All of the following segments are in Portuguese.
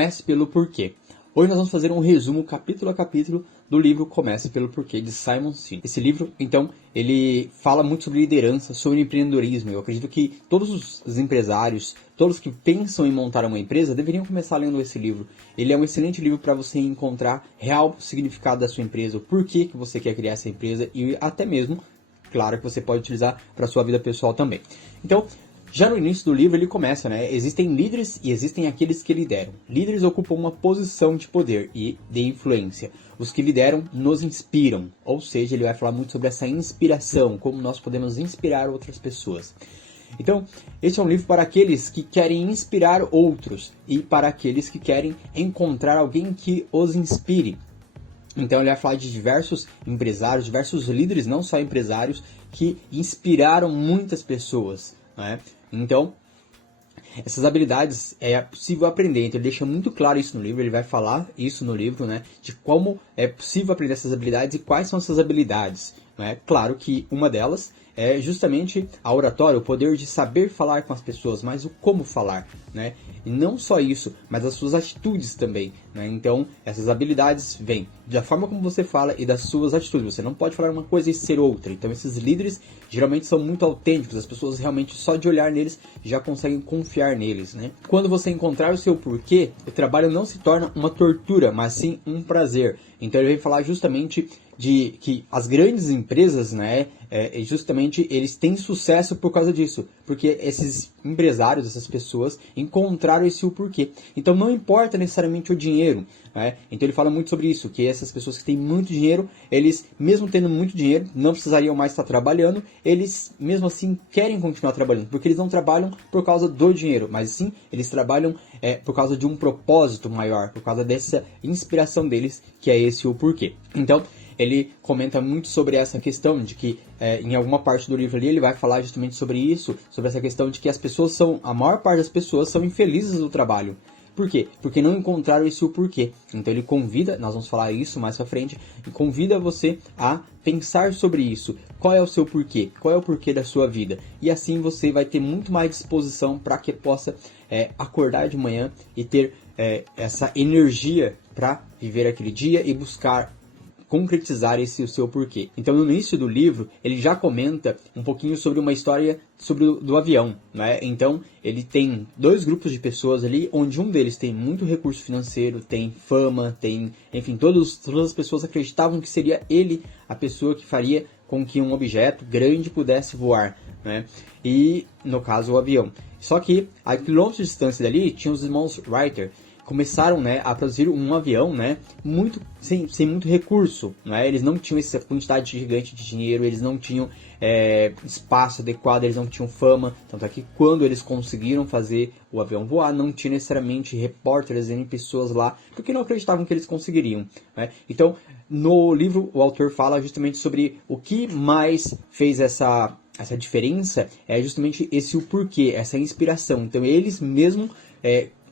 Comece pelo Porquê. Hoje nós vamos fazer um resumo capítulo a capítulo do livro Comece pelo Porquê, de Simon Sinek. Esse livro, então, ele fala muito sobre liderança, sobre empreendedorismo. Eu acredito que todos os empresários, todos que pensam em montar uma empresa, deveriam começar lendo esse livro. Ele é um excelente livro para você encontrar real significado da sua empresa, o porquê que você quer criar essa empresa e até mesmo, claro, que você pode utilizar para a sua vida pessoal também. Então, já no início do livro ele começa, né? Existem líderes e existem aqueles que lideram. Líderes ocupam uma posição de poder e de influência. Os que lideram nos inspiram. Ou seja, ele vai falar muito sobre essa inspiração, como nós podemos inspirar outras pessoas. Então, esse é um livro para aqueles que querem inspirar outros e para aqueles que querem encontrar alguém que os inspire. Então ele vai falar de diversos empresários, diversos líderes, não só empresários, que inspiraram muitas pessoas, né? Então, essas habilidades é possível aprender. Então ele deixa muito claro isso no livro, ele vai falar isso no livro, né? De como é possível aprender essas habilidades e quais são essas habilidades, né? Claro que uma delas é justamente a oratória, o poder de saber falar com as pessoas, mas o como falar, né? E não só isso, mas as suas atitudes também, né? Então, essas habilidades vêm da forma como você fala e das suas atitudes. Você não pode falar uma coisa e ser outra. Então, esses líderes geralmente são muito autênticos. As pessoas realmente, só de olhar neles, já conseguem confiar neles, né? Quando você encontrar o seu porquê, o trabalho não se torna uma tortura, mas sim um prazer. Então, ele vai falar justamente de que as grandes empresas, né, justamente eles têm sucesso por causa disso, porque esses empresários, essas pessoas encontraram esse o porquê. Então não importa necessariamente o dinheiro, né? Então ele fala muito sobre isso, que essas pessoas que têm muito dinheiro, eles mesmo tendo muito dinheiro, não precisariam mais estar trabalhando, eles mesmo assim querem continuar trabalhando, porque eles não trabalham por causa do dinheiro, mas sim eles trabalham por causa de um propósito maior, por causa dessa inspiração deles, que é esse o porquê. Então ele comenta muito sobre essa questão de que, em alguma parte do livro ali, ele vai falar justamente sobre isso, sobre essa questão de que as pessoas a maior parte das pessoas são infelizes no trabalho. Por quê? Porque não encontraram esse o porquê. Então ele convida, nós vamos falar isso mais pra frente, e convida você a pensar sobre isso. Qual é o seu porquê? Qual é o porquê da sua vida? E assim você vai ter muito mais disposição para que possa acordar de manhã e ter essa energia para viver aquele dia e buscar concretizar esse o seu porquê. Então no início do livro ele já comenta um pouquinho sobre uma história do avião, né? Então ele tem dois grupos de pessoas ali, onde um deles tem muito recurso financeiro, tem fama, tem, enfim, todas as pessoas acreditavam que seria ele a pessoa que faria com que um objeto grande pudesse voar, né? E no caso o avião. Só que a quilômetros de distância dali tinha os irmãos Wright. Começaram, né, a produzir um avião, né, sem muito recurso, né? Eles não tinham essa quantidade gigante de dinheiro, eles não tinham espaço adequado, eles não tinham fama. Tanto é que quando eles conseguiram fazer o avião voar, não tinha necessariamente repórteres nem pessoas lá, porque não acreditavam que eles conseguiriam, né? Então, no livro, o autor fala justamente sobre o que mais fez essa diferença, é justamente esse o porquê, essa inspiração. Então, eles mesmo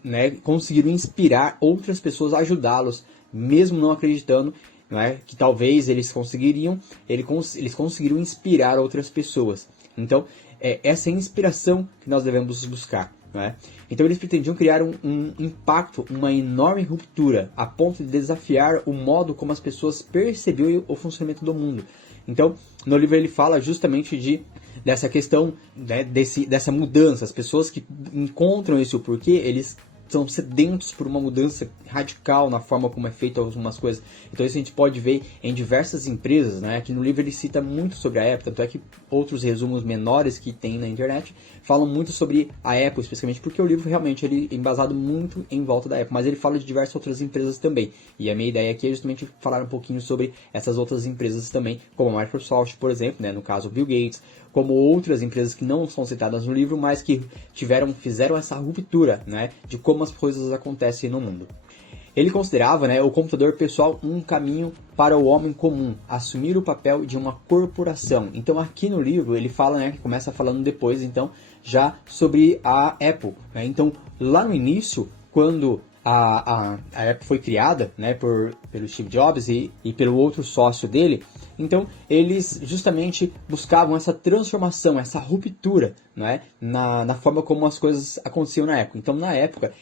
né, conseguiram inspirar outras pessoas a ajudá-los, mesmo não acreditando, né, que talvez eles conseguiriam, eles conseguiram inspirar outras pessoas. Então, essa é a inspiração que nós devemos buscar, né? Então, eles pretendiam criar um impacto, uma enorme ruptura, a ponto de desafiar o modo como as pessoas percebiam o funcionamento do mundo. Então, no livro ele fala justamente dessa questão, né, dessa mudança. As pessoas que encontram esse o porquê, eles são sedentos por uma mudança radical na forma como é feita algumas coisas. Então isso a gente pode ver em diversas empresas, né? Aqui no livro ele cita muito sobre a Apple, tanto é que outros resumos menores que tem na internet falam muito sobre a Apple, especificamente porque o livro realmente ele é embasado muito em volta da Apple, mas ele fala de diversas outras empresas também. E a minha ideia aqui é justamente falar um pouquinho sobre essas outras empresas também, como a Microsoft, por exemplo, né? No caso Bill Gates, como outras empresas que não são citadas no livro, mas que fizeram essa ruptura, né, de como as coisas acontecem no mundo. Ele considerava, né, o computador pessoal um caminho para o homem comum, assumir o papel de uma corporação. Então aqui no livro ele fala, né, que começa falando depois, então, já sobre a Apple, né? Então lá no início, quando a Apple foi criada, né, pelo Steve Jobs e pelo outro sócio dele. Então, eles justamente buscavam essa transformação, essa ruptura, né, na forma como as coisas aconteciam na época. Então, na época,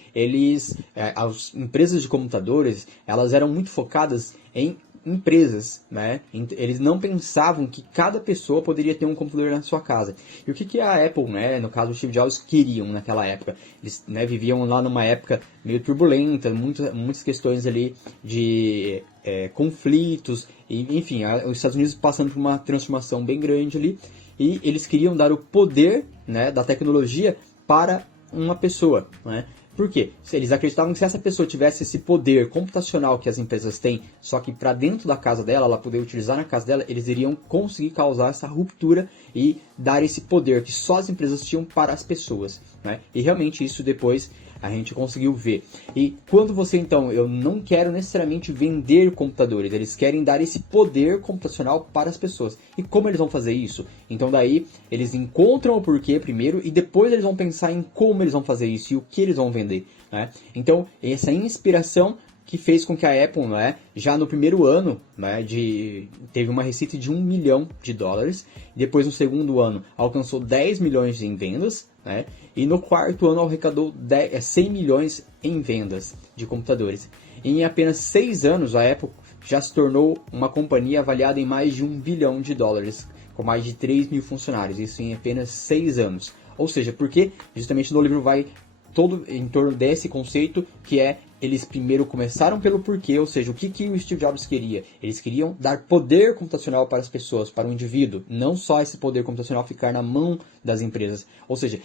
as empresas de computadores, elas eram muito focadas em empresas, né? Eles não pensavam que cada pessoa poderia ter um computador na sua casa. E o que a Apple, né, no caso o Steve Jobs, queriam naquela época? Eles, né, viviam lá numa época meio turbulenta, muitas questões ali de conflitos, e, enfim, os Estados Unidos passando por uma transformação bem grande ali, e eles queriam dar o poder, né, da tecnologia para uma pessoa, né? Por quê? Eles acreditavam que se essa pessoa tivesse esse poder computacional que as empresas têm, só que para dentro da casa dela, ela poder utilizar na casa dela, eles iriam conseguir causar essa ruptura e dar esse poder que só as empresas tinham para as pessoas, né? E realmente isso depois a gente conseguiu ver. E quando você, então, eu não quero necessariamente vender computadores, eles querem dar esse poder computacional para as pessoas. E como eles vão fazer isso? Então daí eles encontram o porquê primeiro e depois eles vão pensar em como eles vão fazer isso e o que eles vão vender, né? Então essa inspiração que fez com que a Apple, né, já no primeiro ano, né, teve uma receita de $1 milhão, depois no segundo ano alcançou 10 milhões em vendas, né, e no quarto ano arrecadou 100 milhões em vendas de computadores. Em apenas 6 anos a Apple já se tornou uma companhia avaliada em mais de $1 bilhão, com mais de 3 mil funcionários, isso em apenas 6 anos. Ou seja, porque justamente no livro vai todo em torno desse conceito, que é eles primeiro começaram pelo porquê, ou seja, o que o Steve Jobs queria? Eles queriam dar poder computacional para as pessoas, para o indivíduo, não só esse poder computacional ficar na mão das empresas. Ou seja,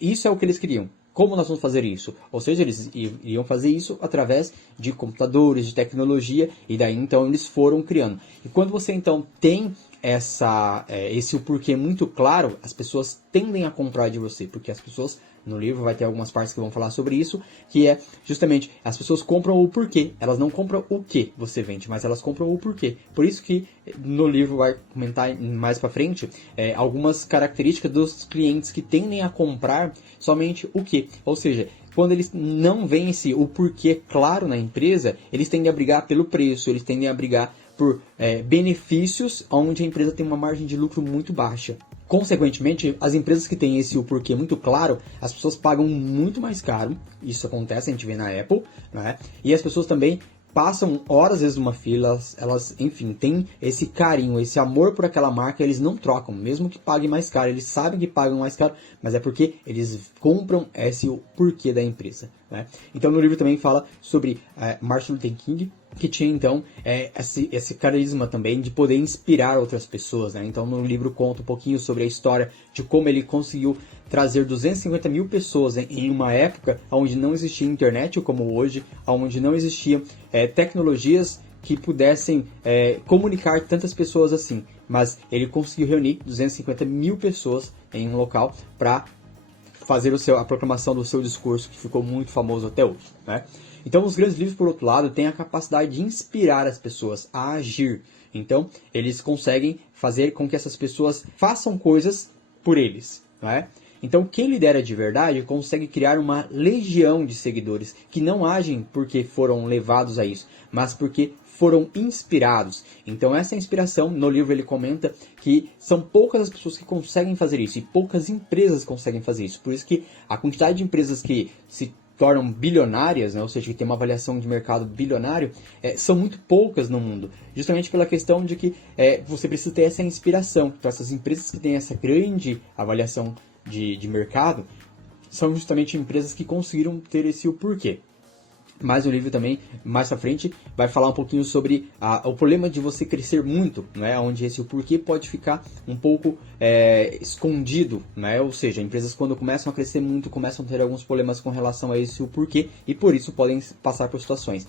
isso é o que eles queriam. Como nós vamos fazer isso? Ou seja, eles iriam fazer isso através de computadores, de tecnologia, e daí então eles foram criando. E quando você então tem esse porquê muito claro, as pessoas tendem a comprar de você, porque as pessoas, no livro vai ter algumas partes que vão falar sobre isso, que é justamente, as pessoas compram o porquê, elas não compram o que você vende, mas elas compram o porquê. Por isso que no livro vai comentar mais pra frente algumas características dos clientes que tendem a comprar somente o que, ou seja, quando eles não veem o porquê claro na empresa, eles tendem a brigar pelo preço, eles tendem a brigar por benefícios onde a empresa tem uma margem de lucro muito baixa. Consequentemente, as empresas que têm o porquê muito claro, as pessoas pagam muito mais caro. Isso acontece, a gente vê na Apple, né? E as pessoas também passam horas, às vezes, numa fila, elas, enfim, têm esse carinho, esse amor por aquela marca, eles não trocam, mesmo que paguem mais caro. Eles sabem que pagam mais caro, mas é porque eles compram o porquê da empresa, né? Então, no livro também fala sobre Martin Luther King, que tinha, então, esse carisma também de poder inspirar outras pessoas, né? Então, no livro conta um pouquinho sobre a história de como ele conseguiu trazer 250 mil pessoas em uma época onde não existia internet como hoje, onde não existiam tecnologias que pudessem comunicar tantas pessoas assim. Mas ele conseguiu reunir 250 mil pessoas em um local para fazer a proclamação do seu discurso, que ficou muito famoso até hoje, né? Então, os grandes livros, por outro lado, têm a capacidade de inspirar as pessoas a agir. Então, eles conseguem fazer com que essas pessoas façam coisas por eles, né? Então, quem lidera de verdade consegue criar uma legião de seguidores que não agem porque foram levados a isso, mas porque foram inspirados. Então, essa inspiração, no livro ele comenta que são poucas as pessoas que conseguem fazer isso e poucas empresas conseguem fazer isso. Por isso que a quantidade de empresas que se tornam bilionárias, né, ou seja, que tem uma avaliação de mercado bilionário, são muito poucas no mundo. Justamente pela questão de que você precisa ter essa inspiração. Então, essas empresas que têm essa grande avaliação de mercado são justamente empresas que conseguiram ter o porquê. Mas o livro também, mais pra frente, vai falar um pouquinho sobre o problema de você crescer muito, né? Onde o porquê pode ficar um pouco escondido, né? Ou seja, empresas quando começam a crescer muito, começam a ter alguns problemas com relação a o porquê e por isso podem passar por situações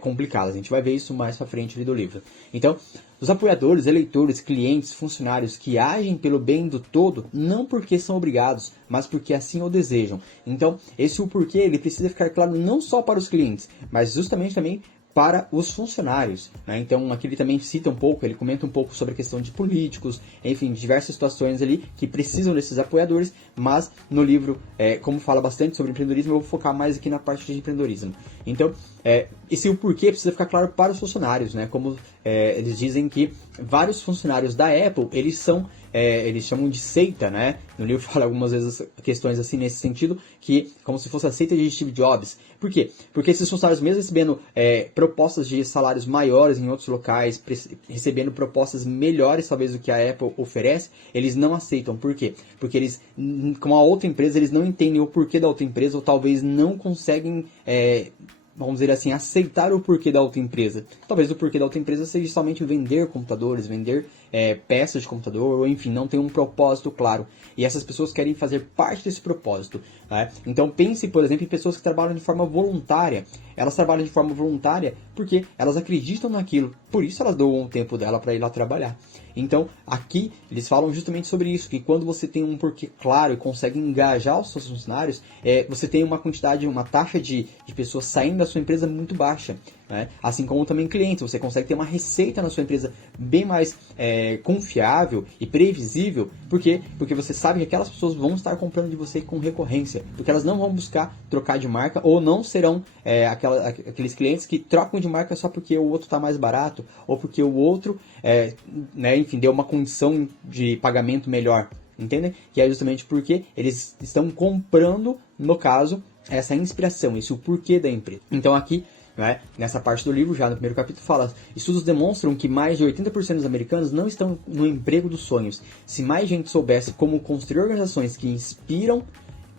complicadas. A gente vai ver isso mais pra frente ali do livro. Então, os apoiadores, eleitores, clientes, funcionários que agem pelo bem do todo, não porque são obrigados, mas porque assim o desejam. Então, o porquê ele precisa ficar claro não só para os clientes, mas justamente também para os funcionários, né? Então aqui ele também cita um pouco, ele comenta um pouco sobre a questão de políticos, enfim, diversas situações ali que precisam desses apoiadores, mas no livro, como fala bastante sobre empreendedorismo, eu vou focar mais aqui na parte de empreendedorismo. Então, esse o porquê precisa ficar claro para os funcionários, né? Como eles dizem que vários funcionários da Apple, eles chamam de seita, né? No livro fala algumas vezes questões assim nesse sentido, que como se fosse a seita de Steve Jobs. Por quê? Porque esses funcionários, mesmo recebendo propostas de salários maiores em outros locais, recebendo propostas melhores talvez do que a Apple oferece, eles não aceitam. Por quê? Porque eles, com a outra empresa, eles não entendem o porquê da outra empresa, ou talvez não conseguem vamos dizer assim, aceitar o porquê da outra empresa. Talvez o porquê da outra empresa seja somente vender computadores, vender peças de computador, ou enfim, não tem um propósito claro. E essas pessoas querem fazer parte desse propósito. Né? Então pense, por exemplo, em pessoas que trabalham de forma voluntária. Elas trabalham de forma voluntária porque elas acreditam naquilo. Por isso elas doam o tempo dela para ir lá trabalhar. Então, aqui, eles falam justamente sobre isso, que quando você tem um porquê claro e consegue engajar os seus funcionários, você tem uma taxa de pessoas saindo da sua empresa muito baixa. Né? Assim como também clientes, você consegue ter uma receita na sua empresa bem mais confiável e previsível. Por quê? Porque você sabe que aquelas pessoas vão estar comprando de você com recorrência, porque elas não vão buscar trocar de marca, ou não serão aqueles clientes que trocam de marca só porque o outro está mais barato, ou porque o outro enfim, deu uma condição de pagamento melhor. Entendem? Que é justamente porque eles estão comprando, no caso, essa inspiração, esse o porquê da empresa. Então aqui, né, nessa parte do livro, já no primeiro capítulo, fala: estudos demonstram que mais de 80% dos americanos não estão no emprego dos sonhos. Se mais gente soubesse como construir organizações que inspiram,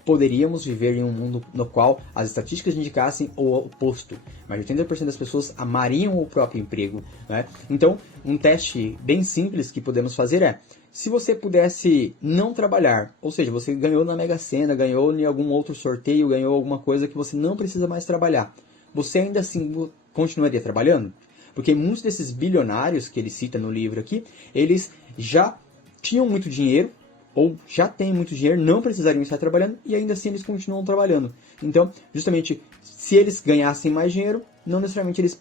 poderíamos viver em um mundo no qual as estatísticas indicassem o oposto. Mais de 80% das pessoas amariam o próprio emprego. Né? Então, um teste bem simples que podemos fazer se você pudesse não trabalhar, ou seja, você ganhou na Mega Sena, ganhou em algum outro sorteio, ganhou alguma coisa que você não precisa mais trabalhar, você ainda assim continuaria trabalhando? Porque muitos desses bilionários que ele cita no livro aqui, eles já tinham muito dinheiro, ou já têm muito dinheiro, não precisariam estar trabalhando, e ainda assim eles continuam trabalhando. Então, justamente, se eles ganhassem mais dinheiro, não necessariamente eles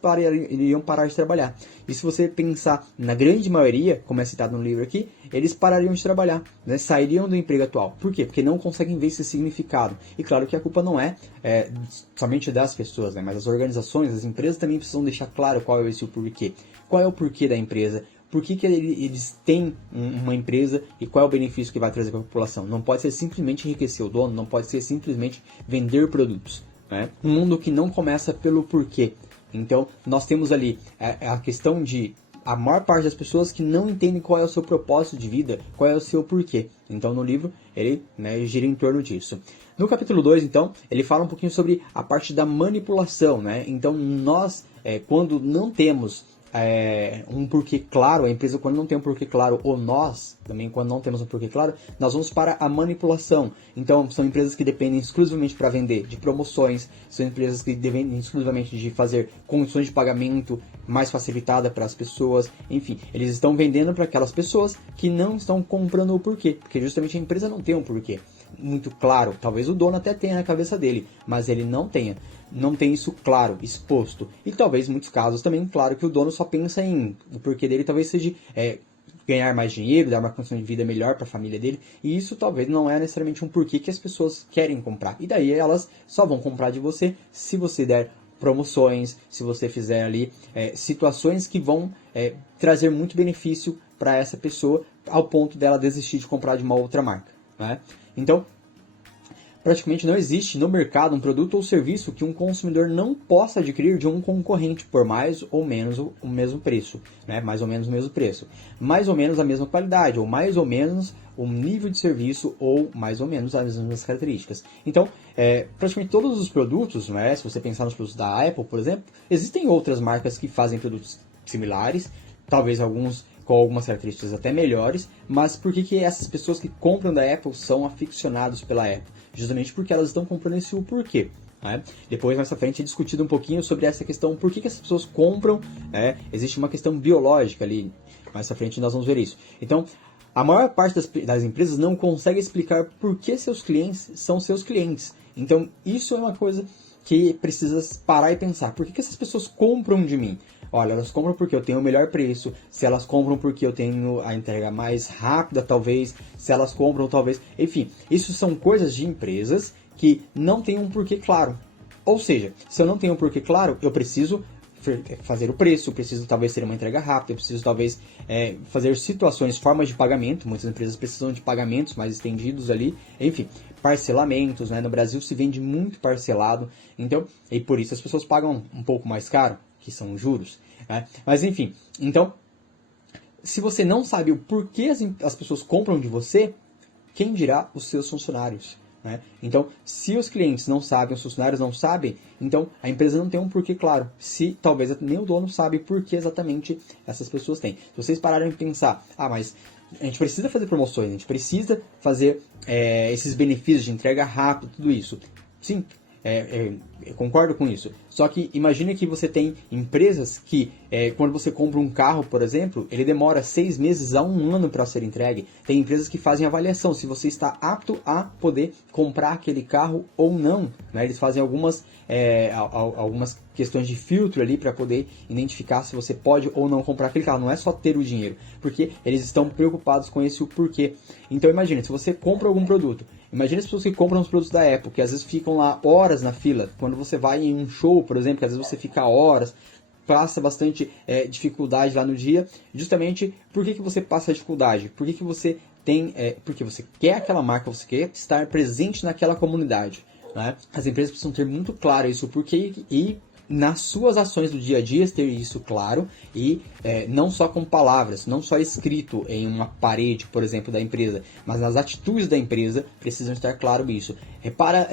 iriam parar de trabalhar. E se você pensar na grande maioria, como é citado no livro aqui, eles parariam de trabalhar, né? Sairiam do emprego atual. Por quê? Porque não conseguem ver esse significado. E claro que a culpa não é somente das pessoas, né? Mas as organizações, as empresas também precisam deixar claro qual é esse o porquê. Qual é o porquê da empresa? Por que eles têm uma empresa e qual é o benefício que vai trazer para a população? Não pode ser simplesmente enriquecer o dono, não pode ser simplesmente vender produtos. Né? Um mundo que não começa pelo porquê. Então, nós temos ali a questão de a maior parte das pessoas que não entendem qual é o seu propósito de vida, qual é o seu porquê. Então, no livro, ele gira em torno disso. No capítulo 2, então, ele fala um pouquinho sobre a parte da manipulação. Né? Então, nós, quando não temos um porquê claro, a empresa quando não tem um porquê claro, ou nós também quando não temos um porquê claro, nós vamos para a manipulação. Então são empresas que dependem exclusivamente para vender de promoções, são empresas que dependem exclusivamente de fazer condições de pagamento mais facilitada para as pessoas, enfim, eles estão vendendo para aquelas pessoas que não estão comprando o porquê, porque justamente a empresa não tem um porquê muito claro. Talvez o dono até tenha na cabeça dele, mas ele não tem isso claro, exposto. E talvez em muitos casos também, claro, que o dono só pensa em o porquê dele talvez seja ganhar mais dinheiro, dar uma condição de vida melhor para a família dele, e isso talvez não é necessariamente um porquê que as pessoas querem comprar. E daí elas só vão comprar de você se você der promoções, se você fizer ali situações que vão trazer muito benefício para essa pessoa, ao ponto dela desistir de comprar de uma outra marca. Né? Então, praticamente não existe no mercado um produto ou serviço que um consumidor não possa adquirir de um concorrente por mais ou menos o mesmo preço, né? Mais ou menos o mesmo preço, mais ou menos a mesma qualidade, ou mais ou menos o nível de serviço, ou mais ou menos as mesmas características. Então, praticamente todos os produtos, né? Se você pensar nos produtos da Apple, por exemplo, existem outras marcas que fazem produtos similares, talvez alguns com algumas características até melhores, mas por que essas pessoas que compram da Apple são aficionados pela Apple? Justamente porque elas estão comprando esse o porquê. Né? Depois, mais pra frente, é discutido um pouquinho sobre essa questão, por que essas pessoas compram, existe uma questão biológica ali, mais pra frente nós vamos ver isso. Então, a maior parte das empresas não consegue explicar por que seus clientes são seus clientes. Então, isso é uma coisa que precisa parar e pensar, por que essas pessoas compram de mim? Olha, elas compram porque eu tenho o melhor preço, se elas compram porque eu tenho a entrega mais rápida, talvez, se elas compram, talvez... Enfim, isso são coisas de empresas que não têm um porquê claro. Ou seja, se eu não tenho um porquê claro, eu preciso fazer o preço, preciso talvez ter uma entrega rápida, eu preciso talvez fazer situações, formas de pagamento, muitas empresas precisam de pagamentos mais estendidos ali, enfim, parcelamentos, né? No Brasil se vende muito parcelado, então, e por isso as pessoas pagam um pouco mais caro, que são os juros, né? Mas enfim, então, se você não sabe o porquê as pessoas compram de você, quem dirá os seus funcionários? Né? Então, se os clientes não sabem, os funcionários não sabem, então a empresa não tem um porquê claro. Se talvez nem o dono sabe por que exatamente essas pessoas têm. Se vocês pararem de pensar, mas a gente precisa fazer promoções, a gente precisa fazer esses benefícios de entrega rápida, tudo isso. Sim, eu concordo com isso. Só que imagine que você tem empresas que, quando você compra um carro, por exemplo, ele demora 6 meses a 1 ano para ser entregue. Tem empresas que fazem avaliação se você está apto a poder comprar aquele carro ou não. Né? Eles fazem algumas questões de filtro ali para poder identificar se você pode ou não comprar aquele carro. Não é só ter o dinheiro, porque eles estão preocupados com esse o porquê. Então imagine, se você compra algum produto, imagina as pessoas que compram os produtos da Apple, que às vezes ficam lá horas na fila. Quando você vai em um show, por exemplo, que às vezes você fica horas, passa bastante dificuldade lá no dia. Justamente, por que você passa dificuldade? Por que você tem... porque você quer aquela marca, você quer estar presente naquela comunidade. Né? As empresas precisam ter muito claro isso, porque nas suas ações do dia a dia ter isso claro e não só com palavras, não só escrito em uma parede, por exemplo, da empresa, mas nas atitudes da empresa precisam estar claro isso. Repara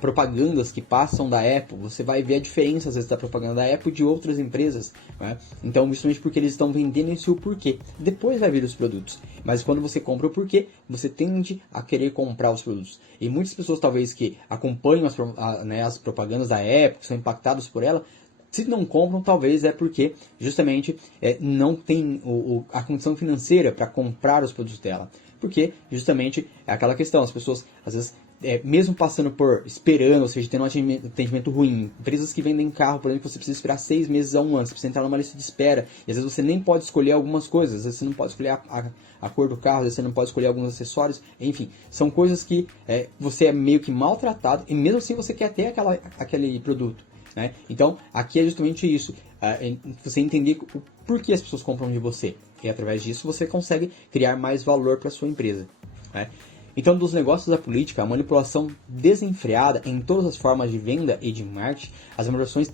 propagandas que passam da Apple, você vai ver a diferença às vezes da propaganda da Apple e de outras empresas, né? Então, justamente porque eles estão vendendo esse o porquê. Depois vai vir os produtos, mas quando você compra o porquê, você tende a querer comprar os produtos. E muitas pessoas talvez que acompanham as propagandas da Apple, que são impactados por ela, se não compram, talvez porque justamente não tem a condição financeira para comprar os produtos dela. Porque justamente é aquela questão, as pessoas às vezes mesmo passando esperando, ou seja, tendo um atendimento ruim, empresas que vendem carro, por exemplo, você precisa esperar 6 meses a 1 ano, você precisa entrar numa lista de espera, e às vezes você nem pode escolher algumas coisas, às vezes você não pode escolher a cor do carro, às vezes você não pode escolher alguns acessórios, enfim, são coisas que você é meio que maltratado, e mesmo assim você quer ter aquele produto. Né? Então, aqui é justamente isso, você entender o porquê as pessoas compram de você, e através disso você consegue criar mais valor para a sua empresa. Né? Então, dos negócios da política, a manipulação desenfreada em todas as formas de venda e de marketing, as manipulações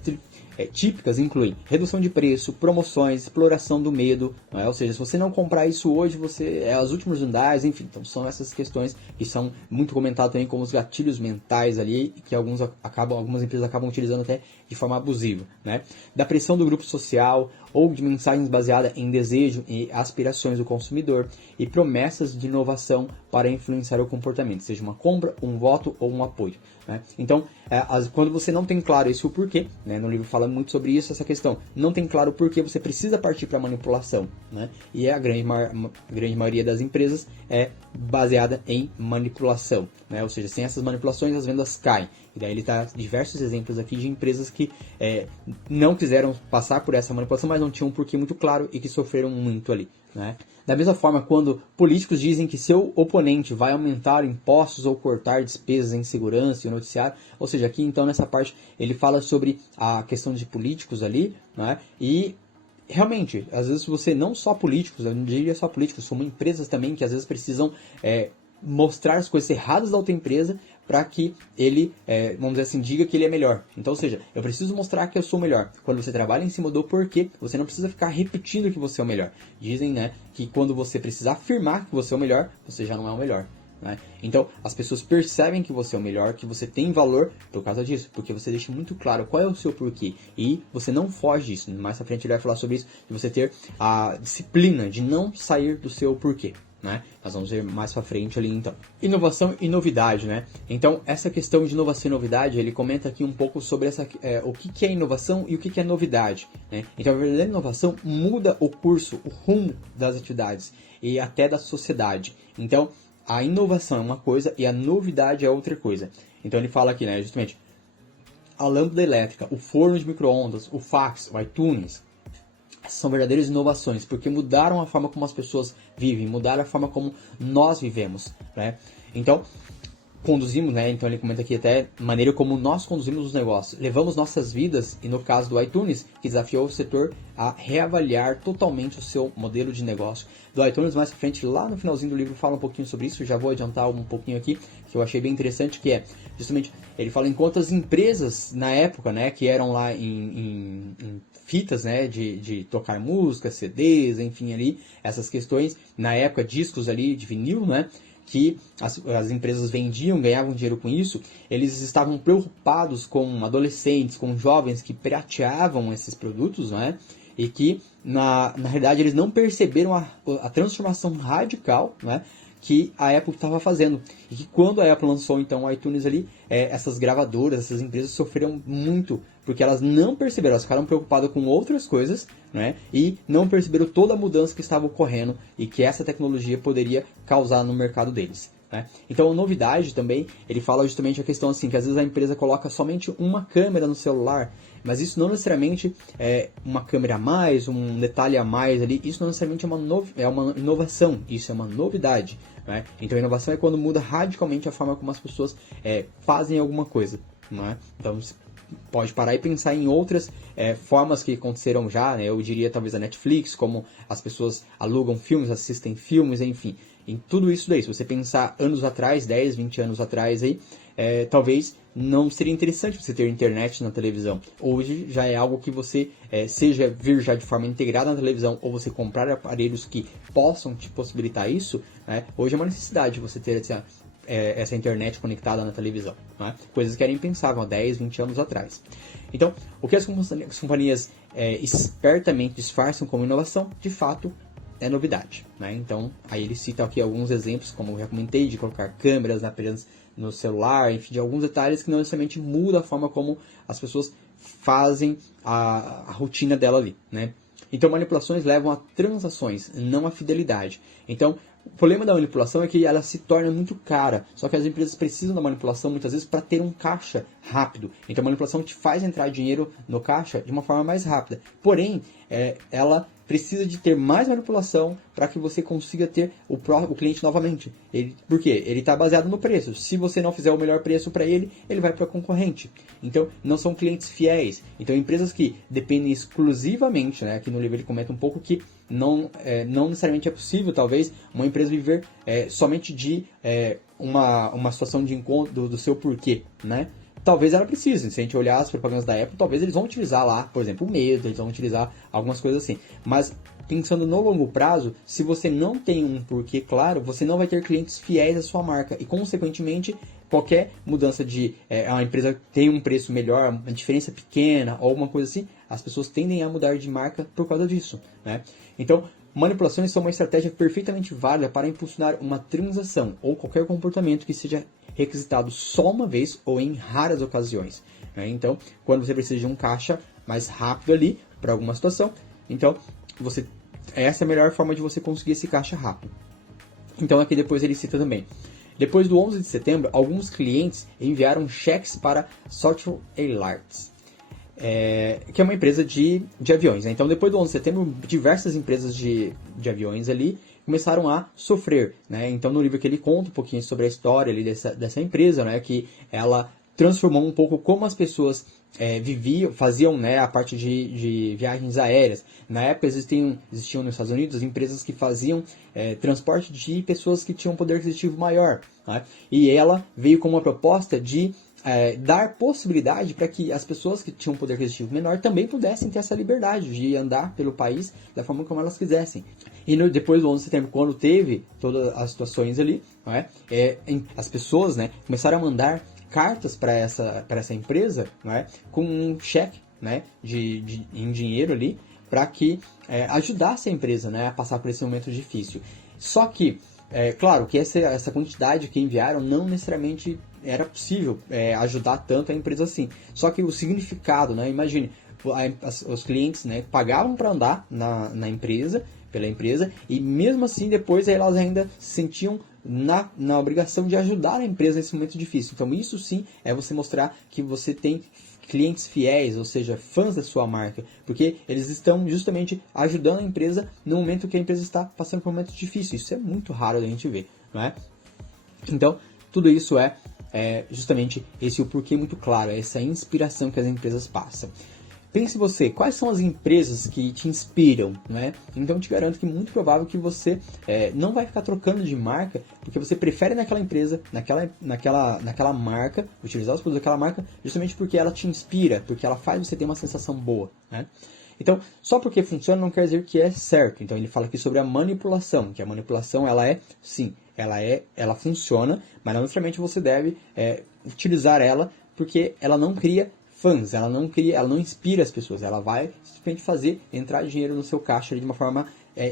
típicas incluem redução de preço, promoções, exploração do medo, não é? Ou seja, se você não comprar isso hoje, você é as últimas unidades, enfim, então são essas questões que são muito comentadas também como os gatilhos mentais ali, que algumas empresas acabam utilizando até de forma abusiva, né? Da pressão do grupo social ou de mensagens baseadas em desejo e aspirações do consumidor e promessas de inovação para influenciar o comportamento, seja uma compra, um voto ou um apoio. Né? Então, quando você não tem claro esse o porquê, né? No livro fala muito sobre isso, essa questão, não tem claro o porquê, você precisa partir para a manipulação. Né? E a grande maioria das empresas é baseada em manipulação. Né? Ou seja, sem essas manipulações as vendas caem. E daí ele dá diversos exemplos aqui de empresas que não quiseram passar por essa manipulação, mas não tinham um porquê muito claro e que sofreram muito ali. Né? Da mesma forma, quando políticos dizem que seu oponente vai aumentar impostos ou cortar despesas em segurança e o noticiário, ou seja, aqui então nessa parte ele fala sobre a questão de políticos ali, né? E realmente, às vezes você não só políticos, eu não diria só políticos, são empresas também que às vezes precisam mostrar as coisas erradas da outra empresa para que ele, vamos dizer assim, diga que ele é melhor. Então, ou seja, eu preciso mostrar que eu sou melhor. Quando você trabalha em cima do porquê, você não precisa ficar repetindo que você é o melhor. Dizem, né, que quando você precisar afirmar que você é o melhor, você já não é o melhor. Né? Então, as pessoas percebem que você é o melhor, que você tem valor por causa disso, porque você deixa muito claro qual é o seu porquê e você não foge disso. Mais pra frente ele vai falar sobre isso, de você ter a disciplina de não sair do seu porquê. Né? Nós vamos ver mais pra frente ali então. Inovação e novidade, né? Então, essa questão de inovação e novidade, ele comenta aqui um pouco sobre o que é inovação e o que é novidade. Né? Então, a verdadeira inovação muda o curso, o rumo das atividades e até da sociedade. Então, a inovação é uma coisa e a novidade é outra coisa. Então, ele fala aqui, né, justamente, a lâmpada elétrica, o forno de micro-ondas, o fax, o iTunes, são verdadeiras inovações, porque mudaram a forma como as pessoas vivem, mudaram a forma como nós vivemos, né? Então, conduzimos, né? Então ele comenta aqui até a maneira como nós conduzimos os negócios. Levamos nossas vidas, e no caso do iTunes, que desafiou o setor a reavaliar totalmente o seu modelo de negócio. Do iTunes, mais pra frente, lá no finalzinho do livro, fala um pouquinho sobre isso. Já vou adiantar um pouquinho aqui, que eu achei bem interessante, que é justamente, ele fala em quantas empresas na época, né, que eram lá em fitas, né, de tocar música, CDs, enfim, ali, essas questões, na época, discos ali de vinil, né, que as empresas vendiam, ganhavam dinheiro com isso, eles estavam preocupados com adolescentes, com jovens que pirateavam esses produtos, né? E que, na realidade, eles não perceberam a transformação radical, né, que a Apple estava fazendo. E que quando a Apple lançou, então, o iTunes ali, essas gravadoras, essas empresas sofreram muito, porque elas não perceberam, elas ficaram preocupadas com outras coisas, né? E não perceberam toda a mudança que estava ocorrendo e que essa tecnologia poderia causar no mercado deles, né? Então, a novidade também, ele fala justamente a questão assim, que às vezes a empresa coloca somente uma câmera no celular, mas isso não necessariamente é uma câmera a mais, um detalhe a mais ali, isso não necessariamente é uma inovação, isso é uma novidade, né? Então, a inovação é quando muda radicalmente a forma como as pessoas fazem alguma coisa, né? Então, pode parar e pensar em outras formas que aconteceram já, né? Eu diria talvez a Netflix, como as pessoas alugam filmes, assistem filmes, enfim. Em tudo isso daí, se você pensar anos atrás, 10, 20 anos atrás, aí, talvez não seria interessante você ter internet na televisão. Hoje já é algo que você, seja vir já de forma integrada na televisão, ou você comprar aparelhos que possam te possibilitar isso, né? Hoje é uma necessidade você ter essa internet conectada na televisão, né? Coisas que eram impensáveis há 10, 20 anos atrás. Então, o que as companhias espertamente disfarçam como inovação, de fato, é novidade, né? Então, aí ele cita aqui alguns exemplos, como eu já comentei, de colocar câmeras apenas no celular, enfim, de alguns detalhes que não necessariamente mudam a forma como as pessoas fazem a rotina dela ali, né? Então, manipulações levam a transações, não a fidelidade. Então, o problema da manipulação é que ela se torna muito cara. Só que as empresas precisam da manipulação muitas vezes para ter um caixa rápido. Então a manipulação te faz entrar dinheiro no caixa de uma forma mais rápida. Porém, ela precisa de ter mais manipulação para que você consiga ter o cliente novamente. Por quê? Ele está baseado no preço. Se você não fizer o melhor preço para ele, ele vai para o concorrente. Então, não são clientes fiéis. Então, empresas que dependem exclusivamente, né, aqui no livro ele comenta um pouco que não necessariamente é possível, talvez, uma empresa viver somente de uma situação de encontro do seu porquê, né? Talvez ela precise. Se a gente olhar as propagandas da Apple, talvez eles vão utilizar lá, por exemplo, o medo, eles vão utilizar algumas coisas assim. Mas, pensando no longo prazo, se você não tem um porquê claro, você não vai ter clientes fiéis à sua marca. E, consequentemente, qualquer mudança de a empresa tem um preço melhor, uma diferença pequena, ou alguma coisa assim, as pessoas tendem a mudar de marca por causa disso, né? Então, manipulações são uma estratégia perfeitamente válida para impulsionar uma transação ou qualquer comportamento que seja requisitado só uma vez ou em raras ocasiões, né? Então, quando você precisa de um caixa mais rápido ali para alguma situação, então essa é a melhor forma de você conseguir esse caixa rápido. Então, aqui depois ele cita também: depois do 11 de setembro, alguns clientes enviaram cheques para Southern Airlines, que é uma empresa de aviões, né? Então, depois do 11 de setembro, diversas empresas de aviões ali começaram a sofrer, né? Então, no livro que ele conta um pouquinho sobre a história ali dessa empresa, né? Que ela transformou um pouco como as pessoas faziam, né, a parte de viagens aéreas. Na época existiam nos Estados Unidos empresas que faziam transporte de pessoas que tinham poder aquisitivo maior, né? E ela veio com uma proposta de dar possibilidade para que as pessoas que tinham poder aquisitivo menor também pudessem ter essa liberdade de andar pelo país da forma como elas quisessem. E depois do 11 de setembro, quando teve todas as situações ali, não é? As pessoas, né, começaram a mandar cartas para essa empresa, não é? Com um cheque, né, em dinheiro ali, para que ajudasse a empresa, né, a passar por esse momento difícil. Só que, claro, que essa quantidade que enviaram não necessariamente era possível ajudar tanto a empresa assim. Só que o significado, né, imagine, os clientes, né, pagavam para andar pela empresa, e mesmo assim depois elas ainda se sentiam na obrigação de ajudar a empresa nesse momento difícil. Então isso sim é você mostrar que você tem clientes fiéis, ou seja, fãs da sua marca, porque eles estão justamente ajudando a empresa no momento que a empresa está passando por um momento difícil. Isso é muito raro da gente ver, não é? Então, tudo isso é justamente esse o porquê muito claro, essa inspiração que as empresas passam. Pense você, quais são as empresas que te inspiram, né? Então te garanto que é muito provável que você não vai ficar trocando de marca, porque você prefere naquela empresa, naquela marca, utilizar os produtos daquela marca, justamente porque ela te inspira, porque ela faz você ter uma sensação boa, né? Então, só porque funciona não quer dizer que é certo. Então ele fala aqui sobre a manipulação, que a manipulação ela funciona, mas não necessariamente você deve utilizar ela, porque ela não cria fãs, ela não inspira as pessoas, ela vai simplesmente fazer entrar dinheiro no seu caixa de uma forma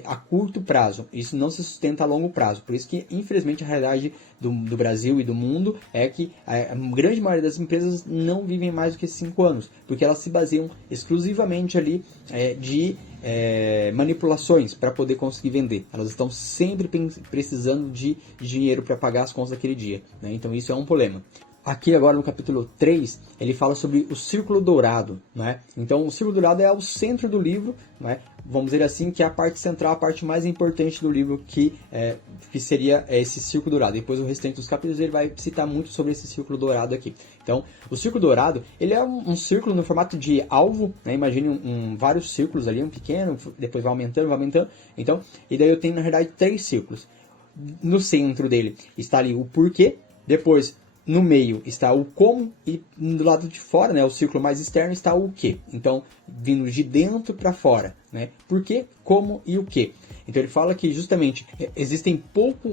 a curto prazo. Isso não se sustenta a longo prazo. Por isso que, infelizmente, a realidade do Brasil e do mundo é que a grande maioria das empresas não vivem mais do que 5 anos, porque elas se baseiam exclusivamente ali de manipulações para poder conseguir vender. Elas estão sempre precisando de dinheiro para pagar as contas daquele dia, né? Então isso é um problema. Aqui agora no capítulo 3, ele fala sobre o círculo dourado, né? Então o círculo dourado é o centro do livro, né? Vamos dizer assim, que é a parte central, a parte mais importante do livro, que seria esse círculo dourado. Depois o restante dos capítulos ele vai citar muito sobre esse círculo dourado aqui. Então o círculo dourado, ele é um círculo no formato de alvo, né? Imagine vários círculos ali, um pequeno, depois vai aumentando. Então, e daí eu tenho na verdade 3 círculos. No centro dele está ali o porquê, depois no meio está o como e do lado de fora, né, o círculo mais externo, está o que. Então, vindo de dentro para fora, né? Por quê, como e o que. Então ele fala que justamente existem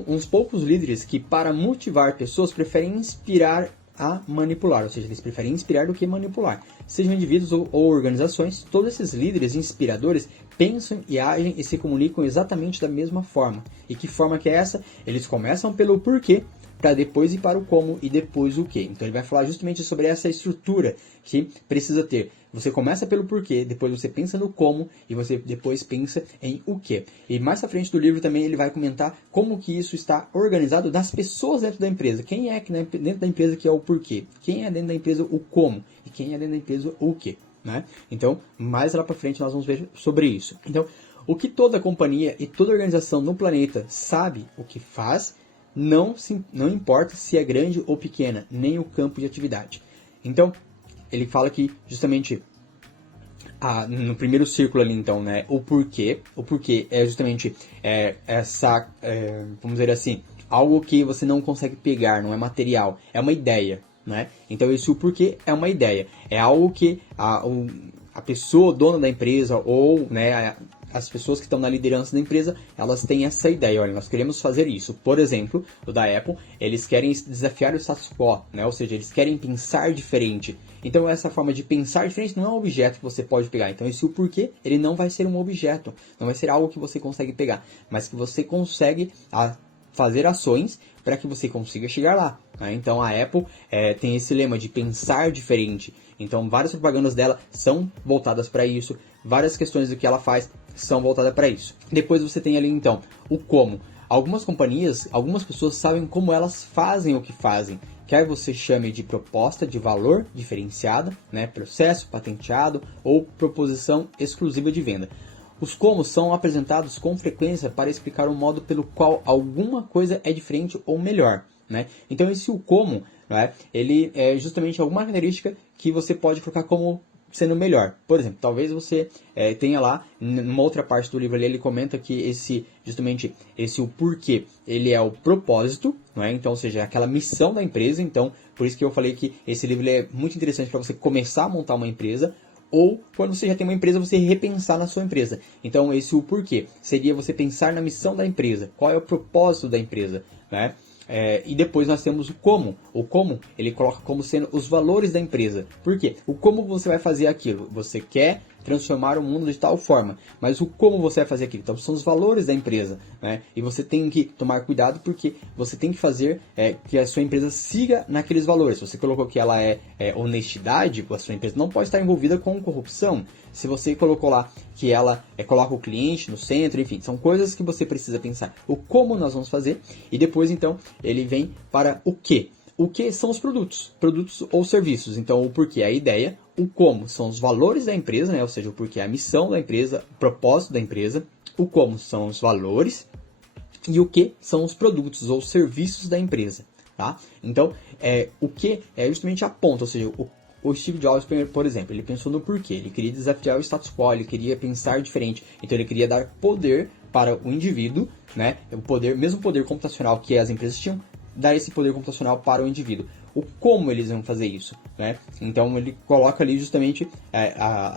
uns poucos líderes que para motivar pessoas preferem inspirar a manipular, ou seja, eles preferem inspirar do que manipular. Sejam indivíduos ou organizações, todos esses líderes inspiradores pensam e agem e se comunicam exatamente da mesma forma. E que forma que é essa? Eles começam pelo porquê, para depois ir para o como e depois o que. Então ele vai falar justamente sobre essa estrutura que precisa ter. Você começa pelo porquê, depois você pensa no como e você depois pensa em o que. E mais à frente do livro também ele vai comentar como que isso está organizado nas pessoas dentro da empresa. Quem é dentro da empresa que é o porquê? Quem é dentro da empresa o como? E quem é dentro da empresa o que? Né? Então, mais lá para frente nós vamos ver sobre isso. Então, o que toda companhia e toda organização no planeta sabe o que faz, não importa se é grande ou pequena, nem o campo de atividade. Então, ele fala que justamente no primeiro círculo ali, então, né, o porquê é justamente vamos dizer assim, algo que você não consegue pegar, não é material, é uma ideia, né? Então, o porquê é uma ideia, é algo que a pessoa dona da empresa ou, né, as pessoas que estão na liderança da empresa, elas têm essa ideia, olha, nós queremos fazer isso. Por exemplo, o da Apple, eles querem desafiar o status quo, né? Ou seja, eles querem pensar diferente. Então, essa forma de pensar diferente não é um objeto que você pode pegar. Então, esse o porquê, ele não vai ser um objeto, não vai ser algo que você consegue pegar, mas que você consegue fazer ações para que você consiga chegar lá, né? Então, a Apple tem esse lema de pensar diferente. Então, várias propagandas dela são voltadas para isso, várias questões do que ela faz são voltadas para isso. Depois você tem ali, então, o como. Algumas companhias, algumas pessoas sabem como elas fazem o que fazem. Quer você chame de proposta de valor diferenciada, né, processo patenteado ou proposição exclusiva de venda. Os como são apresentados com frequência para explicar o modo pelo qual alguma coisa é diferente ou melhor, né? Então esse o como, né, ele é justamente alguma característica que você pode colocar como sendo melhor. Por exemplo, talvez você tenha lá, numa outra parte do livro ali, ele comenta que justamente esse o porquê, ele é o propósito, não é? Então, ou seja, aquela missão da empresa. Então, por isso que eu falei que esse livro é muito interessante para você começar a montar uma empresa, ou quando você já tem uma empresa, você repensar na sua empresa. Então, esse o porquê seria você pensar na missão da empresa, qual é o propósito da empresa, né? E depois nós temos o como. O como, ele coloca como sendo os valores da empresa. Por quê? O como você vai fazer aquilo. Você quer transformar o mundo de tal forma, mas o como você vai fazer aquilo. Então são os valores da empresa, né? E você tem que tomar cuidado porque você tem que fazer que a sua empresa siga naqueles valores. Se você colocou que ela é honestidade, a sua empresa não pode estar envolvida com corrupção. Se você colocou lá que ela coloca o cliente no centro, enfim, são coisas que você precisa pensar. O como nós vamos fazer e depois então ele vem para o que. O que são os produtos ou serviços. Então o porquê é a ideia, O como são os valores da empresa, né? Ou seja, o porquê, a missão da empresa, o propósito da empresa. O como são os valores e o que são os produtos ou serviços da empresa, tá? Então, o que é justamente a ponta, ou seja, o Steve Jobs, por exemplo, ele pensou no porquê, ele queria desafiar o status quo, ele queria pensar diferente, então ele queria dar poder para o indivíduo, né? O poder, mesmo poder computacional que as empresas tinham, dar esse poder computacional para o indivíduo. O como eles vão fazer isso, né? Então ele coloca ali justamente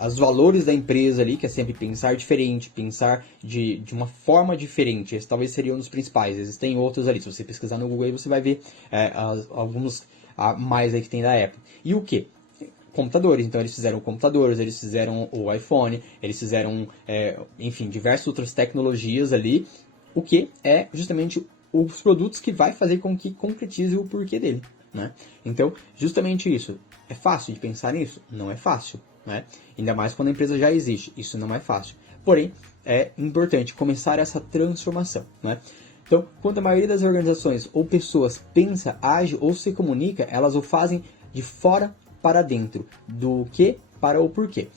os valores da empresa ali, que é sempre pensar diferente, pensar de uma forma diferente. Esse talvez seria um dos principais. Existem outros ali. Se você pesquisar no Google aí, você vai ver alguns mais aí que tem da Apple. E o que? Computadores. Então eles fizeram computadores, eles fizeram o iPhone, eles fizeram, enfim, diversas outras tecnologias ali. O que é justamente os produtos que vai fazer com que concretize o porquê dele, né? Então, justamente isso. É fácil de pensar nisso? Não é fácil, né? Ainda mais quando a empresa já existe. Isso não é fácil. Porém, é importante começar essa transformação, né? Então, quando a maioria das organizações ou pessoas pensa, age ou se comunica, elas o fazem de fora para dentro, do que para o porquê.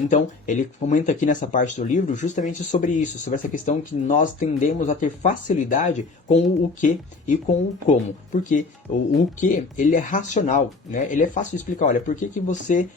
Então, ele comenta aqui nessa parte do livro justamente sobre isso, sobre essa questão que nós tendemos a ter facilidade com o que e com o como. Porque o que, ele é racional, né? Ele é fácil de explicar. Olha, por que você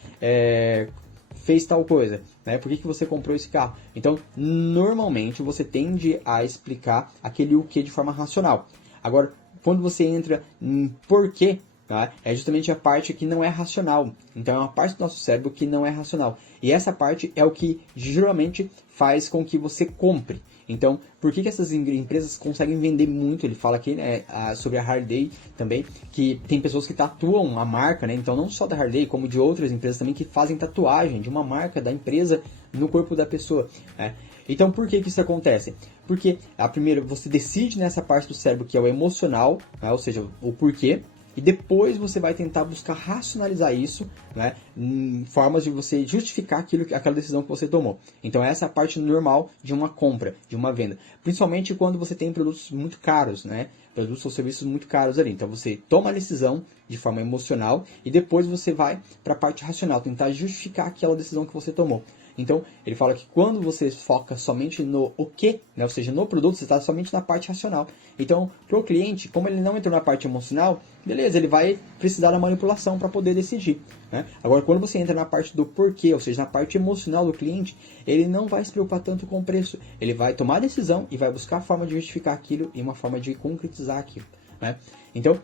fez tal coisa? Né? Por que você comprou esse carro? Então, normalmente, você tende a explicar aquele o que de forma racional. Agora, quando você entra em porquê, tá? É justamente a parte que não é racional. Então, é uma parte do nosso cérebro que não é racional. E essa parte é o que geralmente faz com que você compre. Então, por que essas empresas conseguem vender muito? Ele fala aqui, né, sobre a Harley também, que tem pessoas que tatuam a marca, né? Então, não só da Harley, como de outras empresas também que fazem tatuagem de uma marca da empresa no corpo da pessoa, né? Então, por que isso acontece? Porque, primeiro, você decide nessa parte do cérebro que é o emocional, né? Ou seja, o porquê. E depois você vai tentar buscar racionalizar isso, né, em formas de você justificar aquela decisão que você tomou. Então essa é a parte normal de uma compra, de uma venda. Principalmente quando você tem produtos muito caros, né, produtos ou serviços muito caros ali. Então você toma a decisão de forma emocional e depois você vai para a parte racional, tentar justificar aquela decisão que você tomou. Então, ele fala que quando você foca somente no o que, né, ou seja, no produto, você está somente na parte racional. Então, para o cliente, como ele não entrou na parte emocional, beleza, ele vai precisar da manipulação para poder decidir, né? Agora, quando você entra na parte do porquê, ou seja, na parte emocional do cliente, ele não vai se preocupar tanto com o preço. Ele vai tomar a decisão e vai buscar a forma de justificar aquilo e uma forma de concretizar aquilo, né? Então,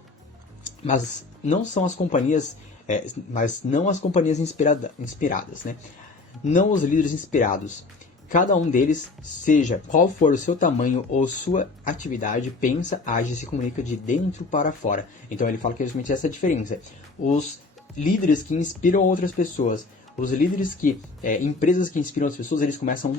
mas não são as companhias, inspiradas, né? Não os líderes inspirados. Cada um deles, seja qual for o seu tamanho ou sua atividade, pensa, age e se comunica de dentro para fora. Então ele fala que é justamente essa diferença. Os líderes que inspiram outras pessoas, os líderes empresas que inspiram outras pessoas, eles começam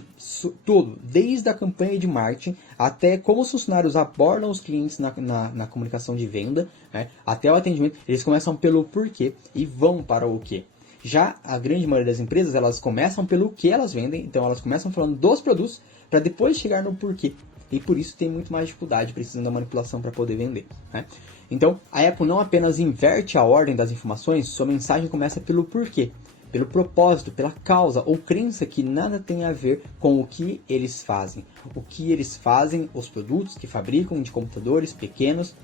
tudo, desde a campanha de marketing até como os funcionários abordam os clientes na comunicação de venda, né, até o atendimento. Eles começam pelo porquê e vão para o quê. Já a grande maioria das empresas, elas começam pelo que elas vendem, então elas começam falando dos produtos para depois chegar no porquê. E por isso tem muito mais dificuldade, precisando da manipulação para poder vender, né? Então, a Apple não apenas inverte a ordem das informações, sua mensagem começa pelo porquê, pelo propósito, pela causa ou crença que nada tem a ver com o que eles fazem. O que eles fazem, os produtos que fabricam de computadores pequenos,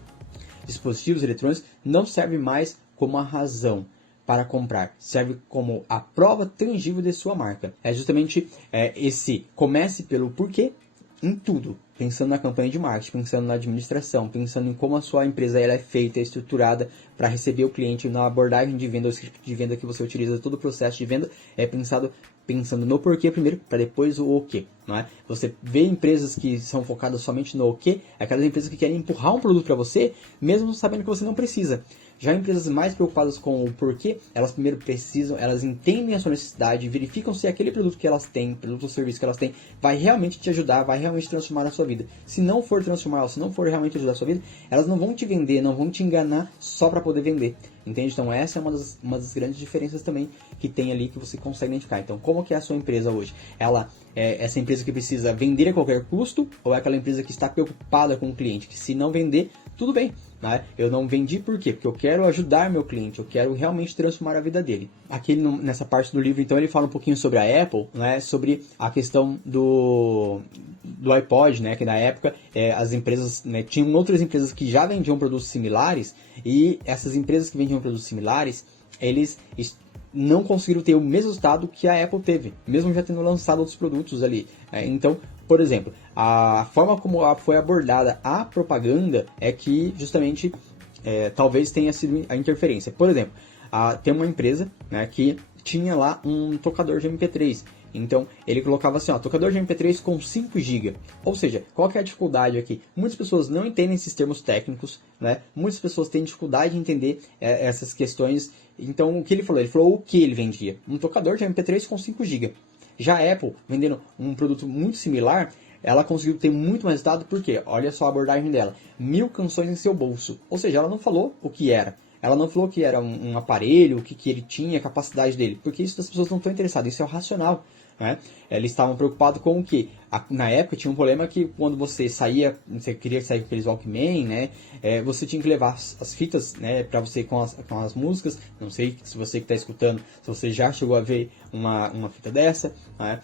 dispositivos eletrônicos, não serve mais como a razão para comprar, serve como a prova tangível de sua marca. É justamente esse comece pelo porquê em tudo, pensando na campanha de marketing, pensando na administração, pensando em como a sua empresa ela é feita, é estruturada para receber o cliente, na abordagem de venda, o script de venda que você utiliza, todo o processo de venda é pensando no porquê primeiro, para depois o quê, não é? Você vê empresas que são focadas somente no quê, aquelas empresas que querem empurrar um produto para você, mesmo sabendo que você não precisa. Já empresas mais preocupadas com o porquê, elas primeiro precisam, elas entendem a sua necessidade, verificam se aquele produto que elas têm, produto ou serviço que elas têm, vai realmente te ajudar, vai realmente transformar a sua vida. Se não for transformar, se não for realmente ajudar a sua vida, elas não vão te vender, não vão te enganar só para poder vender. Entende? Então essa é uma das grandes diferenças também que tem ali que você consegue identificar. Então como que é a sua empresa hoje? Ela é essa empresa que precisa vender a qualquer custo ou é aquela empresa que está preocupada com o cliente? Que se não vender, tudo bem. né? Eu não vendi por quê? Porque eu quero ajudar meu cliente, eu quero realmente transformar a vida dele. Aqui nessa parte do livro, então, ele fala um pouquinho sobre a Apple, né? Sobre a questão do iPod, né? Que na época as empresas, né, tinham outras empresas que já vendiam produtos similares, e essas empresas que vendiam produtos similares, eles não conseguiram ter o mesmo resultado que a Apple teve, mesmo já tendo lançado outros produtos ali. Então, por exemplo, a forma como foi abordada a propaganda é que justamente talvez tenha sido a interferência. Por exemplo, tem uma empresa, né, que tinha lá um tocador de MP3. Então, ele colocava assim, tocador de MP3 com 5 GB. Ou seja, qual que é a dificuldade aqui? Muitas pessoas não entendem esses termos técnicos, né? Muitas pessoas têm dificuldade de entender essas questões. Então, o que ele falou? Ele falou o que ele vendia. Um tocador de MP3 com 5 GB. Já a Apple, vendendo um produto muito similar, ela conseguiu ter muito mais resultado, porque olha só a abordagem dela. 1000 canções em seu bolso. Ou seja, ela não falou o que era. Ela não falou que era um aparelho, o que ele tinha, a capacidade dele. Porque isso as pessoas não estão interessadas. Isso é o racional. Né? Eles estavam preocupados com o que? Na época tinha um problema que quando você saía, você queria sair com aqueles Walkman, né? Você tinha que levar as fitas, né, para você com as músicas. Não sei se você que está escutando, se você já chegou a ver uma fita dessa, né?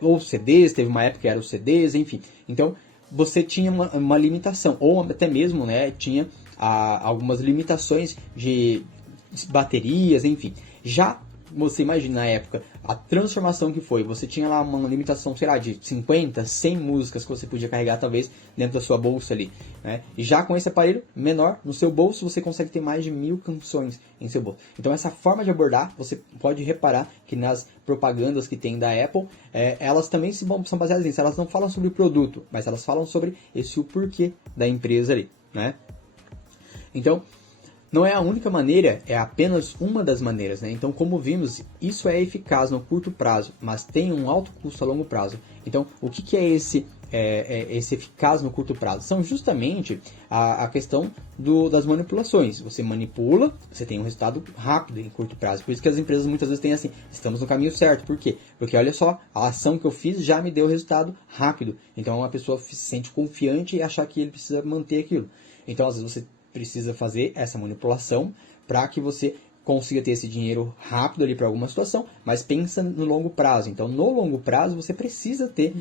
Ou CDs, teve uma época que era os CDs, enfim. Então você tinha uma limitação, ou até mesmo, né, tinha algumas limitações de baterias, enfim. Já você imagina na época a transformação que foi. Você tinha lá uma limitação, sei lá, de 50, 100 músicas que você podia carregar talvez dentro da sua bolsa ali, né? E já com esse aparelho menor no seu bolso, você consegue ter mais de 1000 canções em seu bolso. Então essa forma de abordar, você pode reparar que nas propagandas que tem da Apple, elas também são baseadas nisso. Elas não falam sobre o produto, mas elas falam sobre o porquê da empresa ali, né? Então, não é a única maneira, é apenas uma das maneiras, né? Então, como vimos, isso é eficaz no curto prazo, mas tem um alto custo a longo prazo. Então, o que é esse eficaz no curto prazo? São justamente a questão das manipulações. Você manipula, você tem um resultado rápido em curto prazo. Por isso que as empresas muitas vezes têm assim, estamos no caminho certo. Por quê? Porque olha só, a ação que eu fiz já me deu resultado rápido. Então, a pessoa se sente confiante e achar que ele precisa manter aquilo. Então, às vezes você precisa fazer essa manipulação para que você consiga ter esse dinheiro rápido ali para alguma situação, mas pensa no longo prazo. Então, no longo prazo, você precisa ter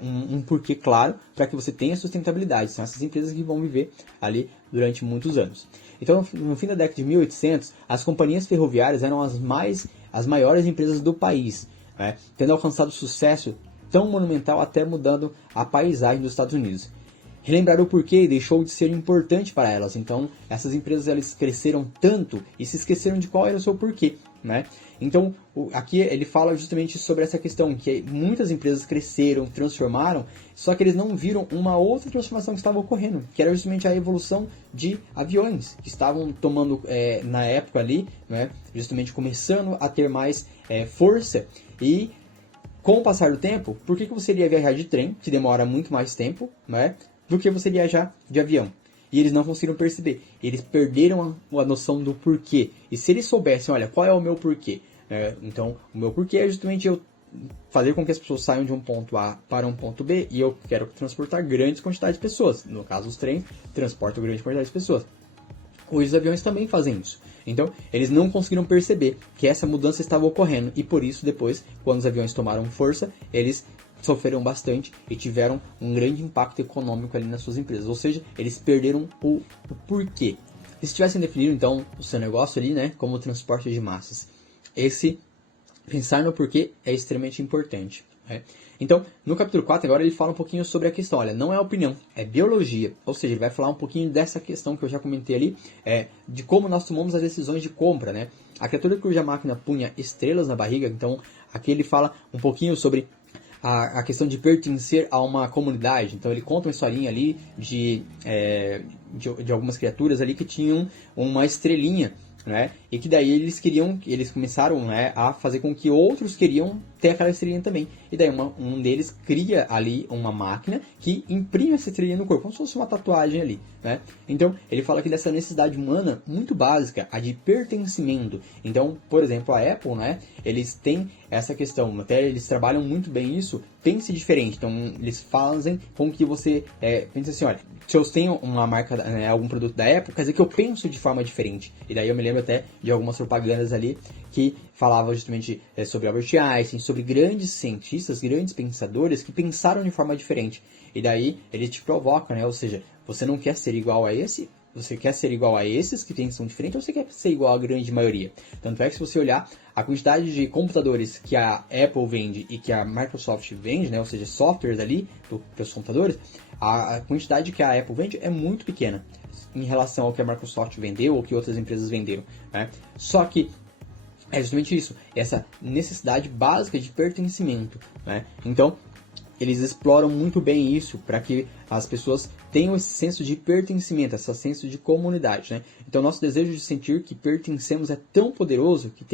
um porquê claro para que você tenha sustentabilidade. São essas empresas que vão viver ali durante muitos anos. Então, no fim da década de 1800, as companhias ferroviárias eram as maiores empresas do país, né? Tendo alcançado sucesso tão monumental até mudando a paisagem dos Estados Unidos. Relembrar o porquê deixou de ser importante para elas. Então, essas empresas elas cresceram tanto e se esqueceram de qual era o seu porquê, né? Então, aqui ele fala justamente sobre essa questão, que muitas empresas cresceram, transformaram, só que eles não viram uma outra transformação que estava ocorrendo, que era justamente a evolução de aviões, que estavam tomando, na época ali, né, justamente começando a ter mais força. E com o passar do tempo, por que você iria viajar de trem, que demora muito mais tempo, né, do que você viajar de avião? E eles não conseguiram perceber. Eles perderam a noção do porquê. E se eles soubessem, olha, qual é o meu porquê? Então, o meu porquê é justamente eu fazer com que as pessoas saiam de um ponto A para um ponto B, e eu quero transportar grandes quantidades de pessoas. No caso, os trens transportam grandes quantidades de pessoas. Os aviões também fazem isso. Então, eles não conseguiram perceber que essa mudança estava ocorrendo. E por isso, depois, quando os aviões tomaram força, eles sofreram bastante e tiveram um grande impacto econômico ali nas suas empresas. Ou seja, eles perderam o porquê. E se tivessem definido, então, o seu negócio ali, né, como transporte de massas, pensar no porquê é extremamente importante, né? Então, no capítulo 4, agora ele fala um pouquinho sobre a questão, olha, não é opinião, é biologia. Ou seja, ele vai falar um pouquinho dessa questão que eu já comentei ali, de como nós tomamos as decisões de compra, né? A criatura cuja máquina punha estrelas na barriga, então, aqui ele fala um pouquinho sobre a questão de pertencer a uma comunidade. Então ele conta uma historinha ali de algumas criaturas ali que tinham uma estrelinha, né? E que daí eles começaram, né, a fazer com que outros queriam ter aquela estrelinha também. E daí um deles cria ali uma máquina que imprime essa estrelinha no corpo, como se fosse uma tatuagem ali, né? Então ele fala aqui dessa necessidade humana muito básica, a de pertencimento. Então, por exemplo, a Apple, né, eles têm essa questão. Até eles trabalham muito bem isso, pense diferente. Então, eles fazem com que você pense assim, olha, se eu tenho uma marca, né, algum produto da Apple, quer dizer que eu penso de forma diferente. E daí eu me lembro até de algumas propagandas ali que falavam justamente sobre Albert Einstein, sobre grandes cientistas, grandes pensadores que pensaram de forma diferente. E daí ele te provoca, né? Ou seja, você não quer ser igual a esse, você quer ser igual a esses que pensam diferente, ou você quer ser igual à grande maioria? Tanto é que se você olhar a quantidade de computadores que a Apple vende e que a Microsoft vende, né? Ou seja, softwares ali para os computadores, a quantidade que a Apple vende é muito pequena em relação ao que a Microsoft vendeu ou que outras empresas venderam, né? Só que é justamente isso, essa necessidade básica de pertencimento, né? Então, eles exploram muito bem isso para que as pessoas tenham esse senso de pertencimento, esse senso de comunidade, né? Então, nosso desejo de sentir que pertencemos é tão poderoso que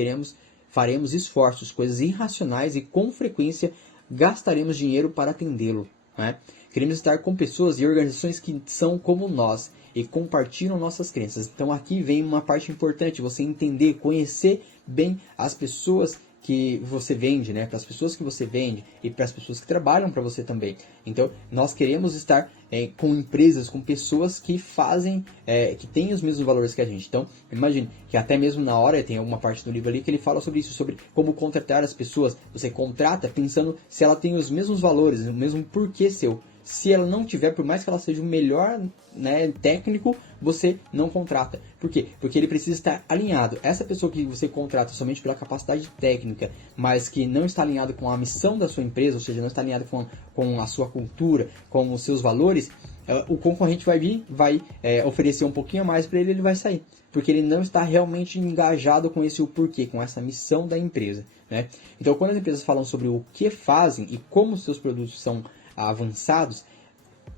faremos esforços, coisas irracionais e com frequência gastaremos dinheiro para atendê-lo, né? Queremos estar com pessoas e organizações que são como nós e compartilham nossas crenças. Então, aqui vem uma parte importante, você entender, conhecer bem as pessoas que você vende, né? Para as pessoas que você vende e para as pessoas que trabalham para você também. Então, nós queremos estar com empresas, com pessoas que fazem, que têm os mesmos valores que a gente. Então, imagine que até mesmo na hora, tem alguma parte do livro ali que ele fala sobre isso, sobre como contratar as pessoas. Você contrata pensando se ela tem os mesmos valores, o mesmo porquê seu. Se ela não tiver, por mais que ela seja o melhor, né, técnico, você não contrata. Por quê? Porque ele precisa estar alinhado. Essa pessoa que você contrata somente pela capacidade técnica, mas que não está alinhado com a missão da sua empresa, ou seja, não está alinhado com a sua cultura, com os seus valores, o concorrente vai vir, vai oferecer um pouquinho a mais para ele, ele vai sair. Porque ele não está realmente engajado com esse o porquê, com essa missão da empresa, né? Então, quando as empresas falam sobre o que fazem e como os seus produtos são avançados,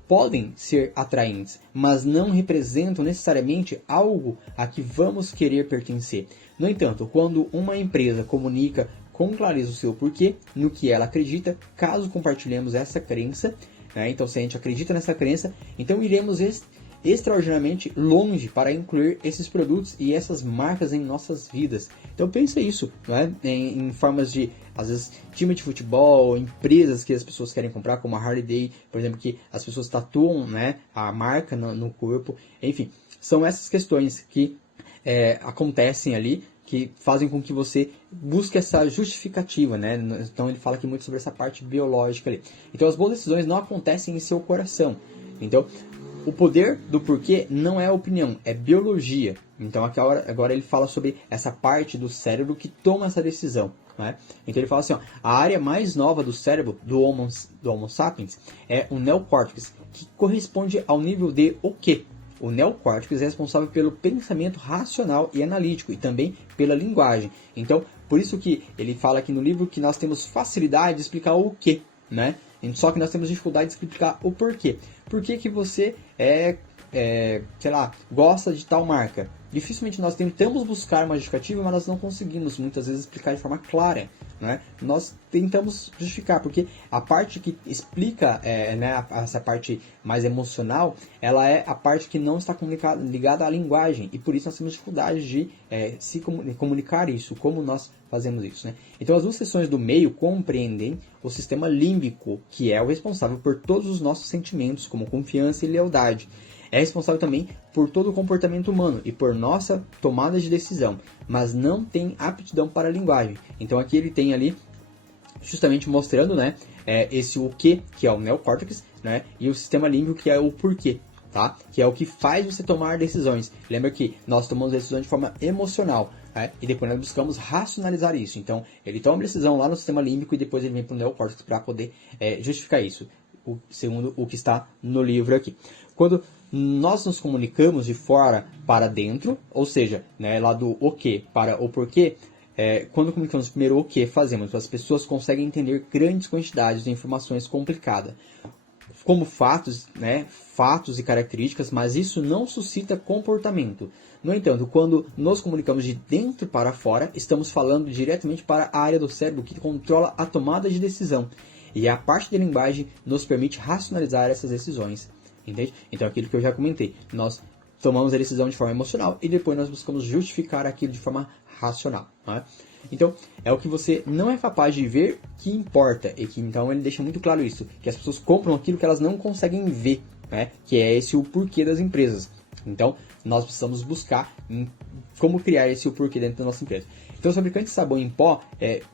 podem ser atraentes, mas não representam necessariamente algo a que vamos querer pertencer. No entanto, quando uma empresa comunica com clareza o seu porquê, no que ela acredita, caso compartilhemos essa crença, né? Então se a gente acredita nessa crença, então iremos extraordinariamente longe para incluir esses produtos e essas marcas em nossas vidas. Então pensa isso, né? em formas de, às vezes, time de futebol, empresas que as pessoas querem comprar, como a Harley Day, por exemplo, que as pessoas tatuam, né, a marca no corpo. Enfim, são essas questões que acontecem ali, que fazem com que você busque essa justificativa, né? Então ele fala aqui muito sobre essa parte biológica ali. Então as boas decisões não acontecem em seu coração. Então, o poder do porquê não é opinião, é biologia. Então agora ele fala sobre essa parte do cérebro que toma essa decisão, né? Então ele fala assim, ó, a área mais nova do cérebro do Homo sapiens é o neocórtex, que corresponde ao nível de o quê? O neocórtex é responsável pelo pensamento racional e analítico e também pela linguagem. Então, por isso que ele fala aqui no livro que nós temos facilidade de explicar o quê, né? Só que nós temos dificuldade de explicar o porquê. Por que você sei lá, gosta de tal marca? Dificilmente nós tentamos buscar uma justificativa, mas nós não conseguimos muitas vezes explicar de forma clara, né? Nós tentamos justificar, porque a parte que explica, né, essa parte mais emocional, ela é a parte que não está ligada à linguagem, e por isso nós temos dificuldade de comunicar isso, como nós fazemos isso, né? Então as duas seções do meio compreendem o sistema límbico, que é o responsável por todos os nossos sentimentos, como confiança e lealdade. É responsável também por todo o comportamento humano e por nossa tomada de decisão, mas não tem aptidão para a linguagem. Então aqui ele tem ali justamente mostrando, né, esse o que é o neocórtex, né, e o sistema límbico, que é o porquê, tá? Que é o que faz você tomar decisões. Lembra que nós tomamos decisões de forma emocional, né, e depois nós buscamos racionalizar isso. Então ele toma uma decisão lá no sistema límbico e depois ele vem para o neocórtex para poder justificar isso, segundo o que está no livro aqui. Quando nós nos comunicamos de fora para dentro, ou seja, né, lá do o que para o porquê, quando comunicamos primeiro o que fazemos, as pessoas conseguem entender grandes quantidades de informações complicadas, como fatos, né, fatos e características, mas isso não suscita comportamento. No entanto, quando nos comunicamos de dentro para fora, estamos falando diretamente para a área do cérebro que controla a tomada de decisão. E a parte da linguagem nos permite racionalizar essas decisões. Entende? Então, aquilo que eu já comentei, nós tomamos a decisão de forma emocional e depois nós buscamos justificar aquilo de forma racional, né? Então, é o que você não é capaz de ver que importa. E que então ele deixa muito claro isso, que as pessoas compram aquilo que elas não conseguem ver, né? Que é esse o porquê das empresas. Então, nós precisamos buscar como criar esse o porquê dentro da nossa empresa. Então, os fabricantes de sabão em pó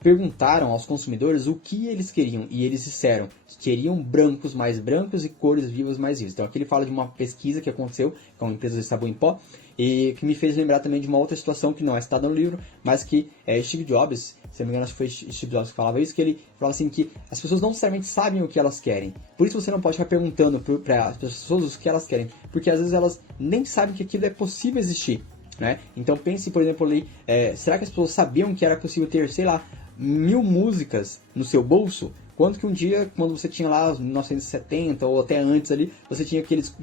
perguntaram aos consumidores o que eles queriam. E eles disseram que queriam brancos mais brancos e cores vivas mais vivas. Então, aqui ele fala de uma pesquisa que aconteceu com uma empresa de sabão em pó. E que me fez lembrar também de uma outra situação que não é citada no livro, mas que Steve Jobs, se não me engano, acho que foi Steve Jobs que falava isso, que ele falava assim que as pessoas não necessariamente sabem o que elas querem. Por isso você não pode ficar perguntando para as pessoas o que elas querem, porque às vezes elas nem sabem que aquilo é possível existir, né? Então pense, por exemplo, ali, será que as pessoas sabiam que era possível ter, sei lá, 1000 músicas no seu bolso? Quanto que um dia, quando você tinha lá 1970 ou até antes ali, você tinha aqueles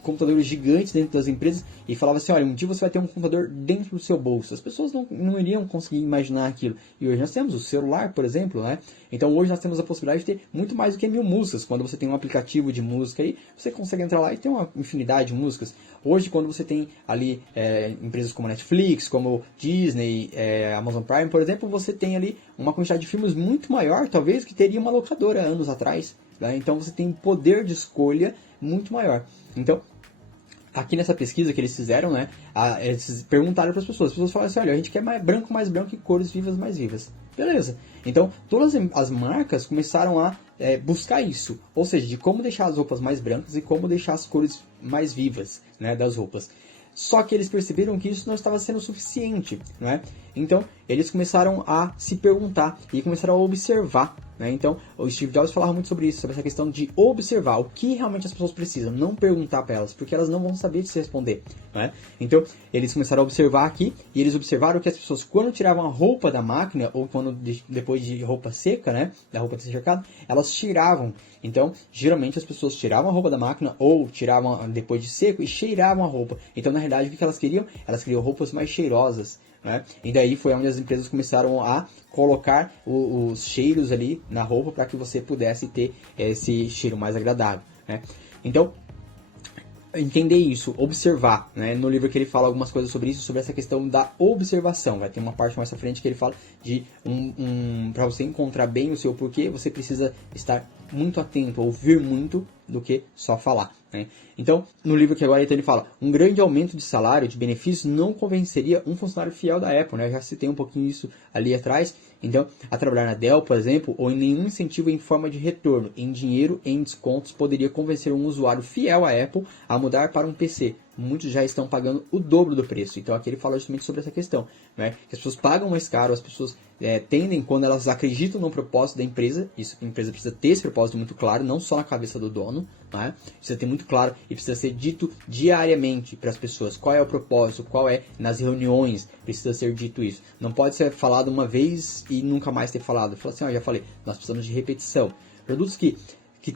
computadores gigantes dentro das empresas e falava assim, olha, um dia você vai ter um computador dentro do seu bolso. As pessoas não iriam conseguir imaginar aquilo. E hoje nós temos o celular, por exemplo, né? Então hoje nós temos a possibilidade de ter muito mais do que 1000 músicas. Quando você tem um aplicativo de música aí, você consegue entrar lá e ter uma infinidade de músicas. Hoje, quando você tem ali empresas como Netflix, como Disney, Amazon Prime, por exemplo, você tem ali uma quantidade de filmes muito maior, talvez, que teria uma locadora anos atrás. Né? Então você tem um poder de escolha muito maior. Então, aqui nessa pesquisa que eles fizeram, né, eles perguntaram para as pessoas falaram assim, olha, a gente quer mais branco e cores vivas mais vivas. Beleza. Então, todas as marcas começaram a buscar isso, ou seja, de como deixar as roupas mais brancas e como deixar as cores mais vivas, né, das roupas. Só que eles perceberam que isso não estava sendo suficiente, né? Então, eles começaram a se perguntar e começaram a observar, né? Então, o Steve Jobs falava muito sobre isso, sobre essa questão de observar o que realmente as pessoas precisam, não perguntar para elas, porque elas não vão saber se responder, né? Então, eles começaram a observar aqui, e eles observaram que as pessoas, quando tiravam a roupa da máquina, ou quando depois de roupa seca, né, da roupa ter secado, elas tiravam. Então, geralmente as pessoas tiravam a roupa da máquina, ou tiravam depois de seco, e cheiravam a roupa. Então, na realidade, o que elas queriam? Elas queriam roupas mais cheirosas, né? E daí foi onde as empresas começaram a colocar os cheiros ali na roupa para que você pudesse ter esse cheiro mais agradável, né? Então, entender isso, observar, né? No livro que ele fala algumas coisas sobre isso, sobre essa questão da observação. Vai ter uma parte mais à frente que ele fala de para você encontrar bem o seu porquê, você precisa estar muito atento, ouvir muito do que só falar, né? Então, no livro que agora ele fala, um grande aumento de salário, de benefícios, não convenceria um funcionário fiel da Apple, né? Eu já citei um pouquinho isso ali atrás. Então, a trabalhar na Dell, por exemplo, ou em nenhum incentivo em forma de retorno, em dinheiro, em descontos, poderia convencer um usuário fiel à Apple a mudar para um PC. Muitos já estão pagando o dobro do preço. Então, aqui ele fala justamente sobre essa questão, né? Que as pessoas pagam mais caro, as pessoas tendem, quando elas acreditam no propósito da empresa, isso a empresa precisa ter esse propósito muito claro, não só na cabeça do dono, né? Precisa ter muito claro e precisa ser dito diariamente para as pessoas qual é o propósito, qual é nas reuniões, precisa ser dito isso. Não pode ser falado uma vez e nunca mais ter falado. Fala assim, já falei, nós precisamos de repetição. Produtos que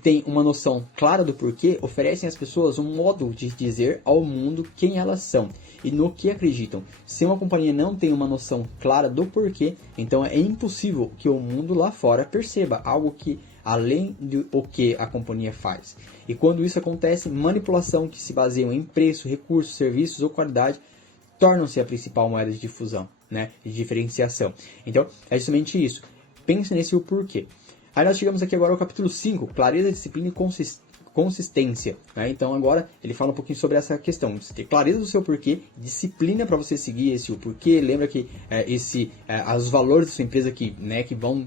têm uma noção clara do porquê oferecem às pessoas um modo de dizer ao mundo quem elas são e no que acreditam. Se uma companhia não tem uma noção clara do porquê, então é impossível que o mundo lá fora perceba algo que além do que a companhia faz. E quando isso acontece, manipulação que se baseiam em preço, recursos, serviços ou qualidade tornam-se a principal moeda de difusão, né, de diferenciação. Então, é justamente isso. Pense nesse o porquê. Aí nós chegamos aqui agora ao capítulo 5, clareza, disciplina e consistência, né? Então agora ele fala um pouquinho sobre essa questão, você ter clareza do seu porquê, disciplina para você seguir esse o porquê, lembra que os valores da sua empresa que vão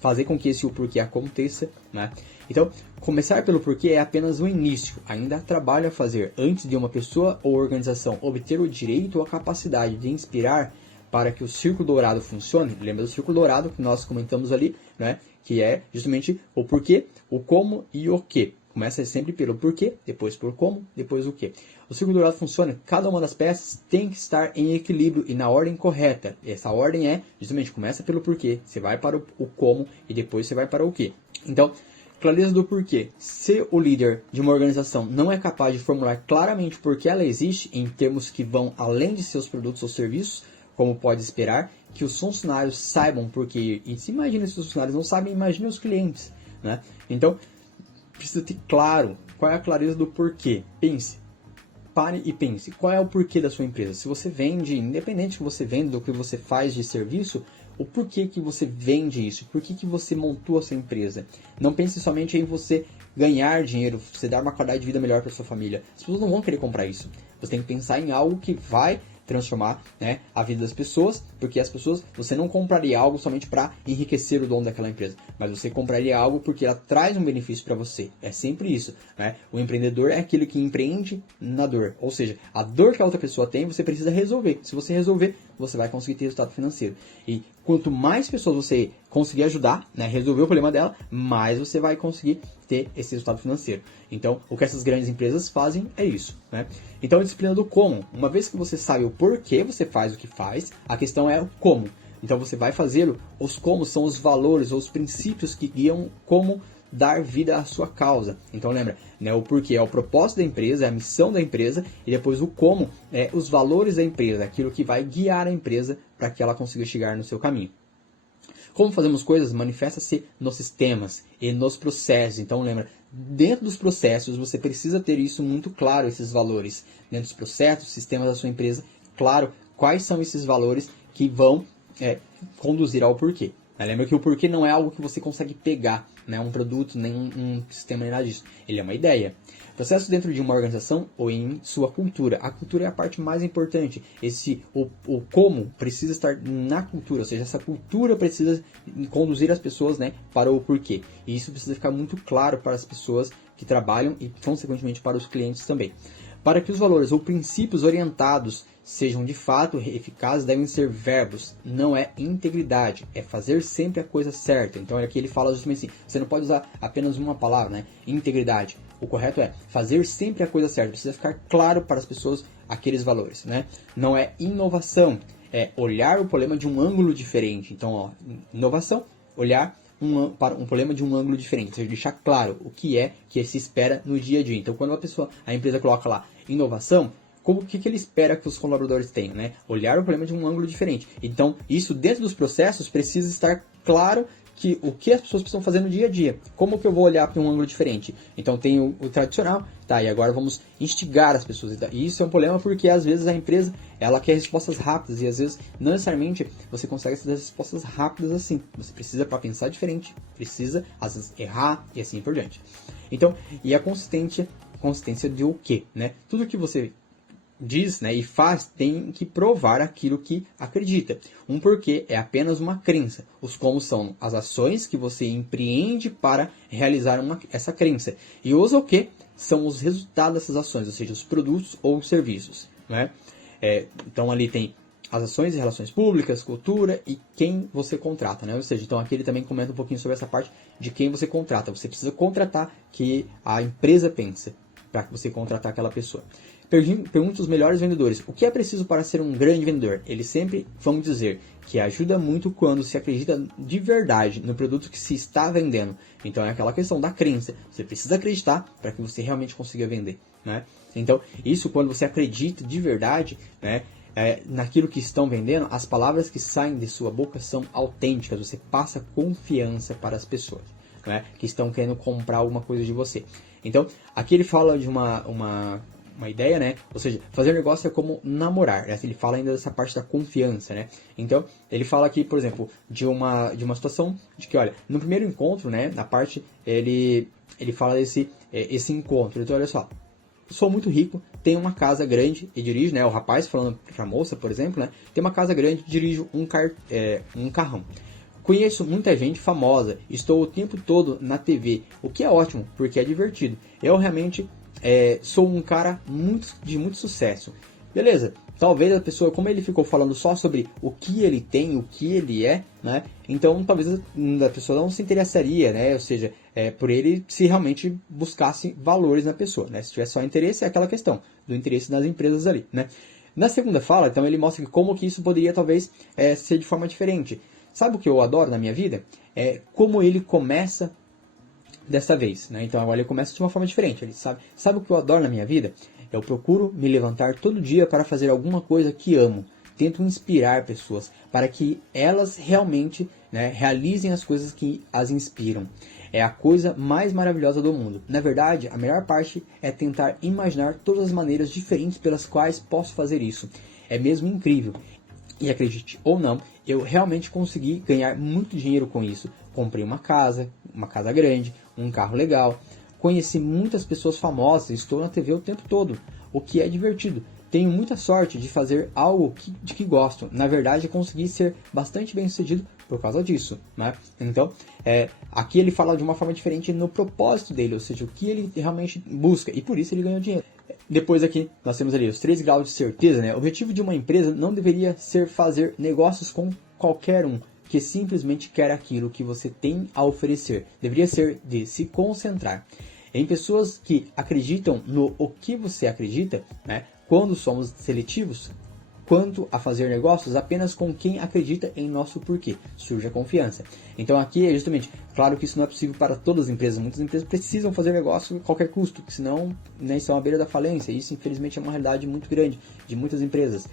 fazer com que esse o porquê aconteça, né? Então, começar pelo porquê é apenas o início, ainda há trabalho a fazer antes de uma pessoa ou organização obter o direito ou a capacidade de inspirar para que o círculo dourado funcione. Lembra do círculo dourado que nós comentamos ali, né? Que é justamente o porquê, o como e o que. Começa sempre pelo porquê, depois pelo como, depois o que. O círculo dourado funciona, cada uma das peças tem que estar em equilíbrio e na ordem correta. Essa ordem é, justamente, começa pelo porquê, você vai para o como e depois você vai para o que. Então, clareza do porquê. Se o líder de uma organização não é capaz de formular claramente por que ela existe, em termos que vão além de seus produtos ou serviços, como pode esperar que os funcionários saibam por quê. E se imagina se os funcionários não sabem, imagine os clientes, né? Então, precisa ter claro qual é a clareza do porquê. Pense, pare e pense. Qual é o porquê da sua empresa? Se você vende, independente do que você vende, do que você faz de serviço, o porquê que você vende isso, por que você montou a sua empresa. Não pense somente em você ganhar dinheiro, você dar uma qualidade de vida melhor para sua família. As pessoas não vão querer comprar isso. Você tem que pensar em algo que vai transformar, né, a vida das pessoas, porque as pessoas, você não compraria algo somente para enriquecer o dono daquela empresa, mas você compraria algo porque ela traz um benefício para você. É sempre isso, né? O empreendedor é aquele que empreende na dor, ou seja, a dor que a outra pessoa tem, você precisa resolver. Se você resolver, você vai conseguir ter resultado financeiro. E quanto mais pessoas você conseguir ajudar, né, resolver o problema dela, mais você vai conseguir ter esse resultado financeiro. Então, o que essas grandes empresas fazem é isso, né? Então, a disciplina do como. Uma vez que você sabe o porquê você faz o que faz, a questão é o como. Então, você vai fazê-lo. Os como são os valores ou os princípios que guiam como dar vida à sua causa. Então, lembra, né, o porquê é o propósito da empresa, é a missão da empresa, e depois o como é os valores da empresa, aquilo que vai guiar a empresa para que ela consiga chegar no seu caminho. Como fazemos coisas manifesta-se nos sistemas e nos processos. Então, lembra, dentro dos processos você precisa ter isso muito claro, esses valores. Dentro dos processos, sistemas da sua empresa, claro, quais são esses valores que vão conduzir ao porquê. Lembra que o porquê não é algo que você consegue pegar, né, um produto, nem um sistema, nem nada disso. Ele é uma ideia. Processo dentro de uma organização ou em sua cultura. A cultura é a parte mais importante. O como precisa estar na cultura, ou seja, essa cultura precisa conduzir as pessoas, né, para o porquê. E isso precisa ficar muito claro para as pessoas que trabalham e, consequentemente, para os clientes também. Para que os valores ou princípios orientados sejam de fato eficazes, devem ser verbos, não é integridade, é fazer sempre a coisa certa. Então aqui ele fala justamente assim, você não pode usar apenas uma palavra, né? Integridade. O correto é fazer sempre a coisa certa, precisa ficar claro para as pessoas aqueles valores, né? Não é inovação, é olhar o problema de um ângulo diferente. Então, ó, inovação, olhar para um problema de um ângulo diferente, ou seja, deixar claro o que se espera no dia a dia. Então, quando a empresa coloca lá inovação, o que ele espera que os colaboradores tenham, né? Olhar o problema de um ângulo diferente. Então, isso dentro dos processos precisa estar claro que o que as pessoas precisam fazer no dia a dia. Como que eu vou olhar para um ângulo diferente? Então, tem o tradicional, tá? E agora vamos instigar as pessoas. E isso é um problema porque, às vezes, a empresa ela quer respostas rápidas e, às vezes, não necessariamente você consegue essas respostas rápidas assim. Você precisa, para pensar diferente, precisa, às vezes, errar e assim por diante. Então, e a consistência de o quê, né? Tudo que você diz, né, e faz, tem que provar aquilo que acredita. Um porquê é apenas uma crença. Os como são as ações que você empreende para realizar essa crença. E os o que são os resultados dessas ações, ou seja, os produtos ou serviços, né? Então ali tem as ações e relações públicas, cultura e quem você contrata, né? Ou seja, então aqui ele também comenta um pouquinho sobre essa parte de quem você contrata. Você precisa contratar que a empresa pense para que você contratar aquela pessoa. Pergunte os melhores vendedores. O que é preciso para ser um grande vendedor? Eles sempre vão dizer que ajuda muito quando se acredita de verdade no produto que se está vendendo. Então é aquela questão da crença. Você precisa acreditar para que você realmente consiga vender, né? Então, isso quando você acredita de verdade, né, naquilo que estão vendendo, as palavras que saem de sua boca são autênticas. Você passa confiança para as pessoas, né, que estão querendo comprar alguma coisa de você. Então, aqui ele fala de uma ideia, né? Ou seja, fazer negócio é como namorar, né? Ele fala ainda dessa parte da confiança, né? Então, ele fala aqui, por exemplo, de uma situação de que, olha, no primeiro encontro, né? Na parte, ele fala desse esse encontro. Então, olha só, sou muito rico, tenho uma casa grande e dirijo, né? O rapaz falando para a moça, por exemplo, né? Tem uma casa grande, dirijo um carrão. Conheço muita gente famosa, estou o tempo todo na TV, o que é ótimo, porque é divertido. Eu realmente sou um cara de muito sucesso. Beleza, talvez a pessoa, como ele ficou falando só sobre o que ele tem, o que ele é, né? Então talvez a pessoa não se interessaria, né? Ou seja, por ele se realmente buscasse valores na pessoa, né? Se tivesse só interesse, é aquela questão do interesse das empresas ali, né? Na segunda fala, então ele mostra como que isso poderia talvez ser de forma diferente. Sabe o que eu adoro na minha vida? É como ele começa desta vez, né? Então agora ele começa de uma forma diferente. Ele sabe o que eu adoro na minha vida? Eu procuro me levantar todo dia para fazer alguma coisa que amo. Tento inspirar pessoas para que elas realmente, né, realizem as coisas que as inspiram. É a coisa mais maravilhosa do mundo. Na verdade, a melhor parte é tentar imaginar todas as maneiras diferentes pelas quais posso fazer isso. É mesmo incrível. E acredite ou não, eu realmente consegui ganhar muito dinheiro com isso. Comprei uma casa grande, um carro legal, conheci muitas pessoas famosas, estou na TV o tempo todo, o que é divertido. Tenho muita sorte de fazer algo de que gosto. Na verdade, consegui ser bastante bem sucedido por causa disso, né? Então, aqui ele fala de uma forma diferente no propósito dele, ou seja, o que ele realmente busca, e por isso ele ganhou dinheiro. Depois aqui, nós temos ali os 3 graus de certeza, né? O objetivo de uma empresa não deveria ser fazer negócios com qualquer um que simplesmente quer aquilo que você tem a oferecer. Deveria ser de se concentrar em pessoas que acreditam no o que você acredita, né? Quando somos seletivos quanto a fazer negócios apenas com quem acredita em nosso porquê, surge a confiança. Então aqui é justamente, claro que isso não é possível para todas as empresas, muitas empresas precisam fazer negócio a qualquer custo, senão, né, estão à beira da falência, e isso infelizmente é uma realidade muito grande de muitas empresas.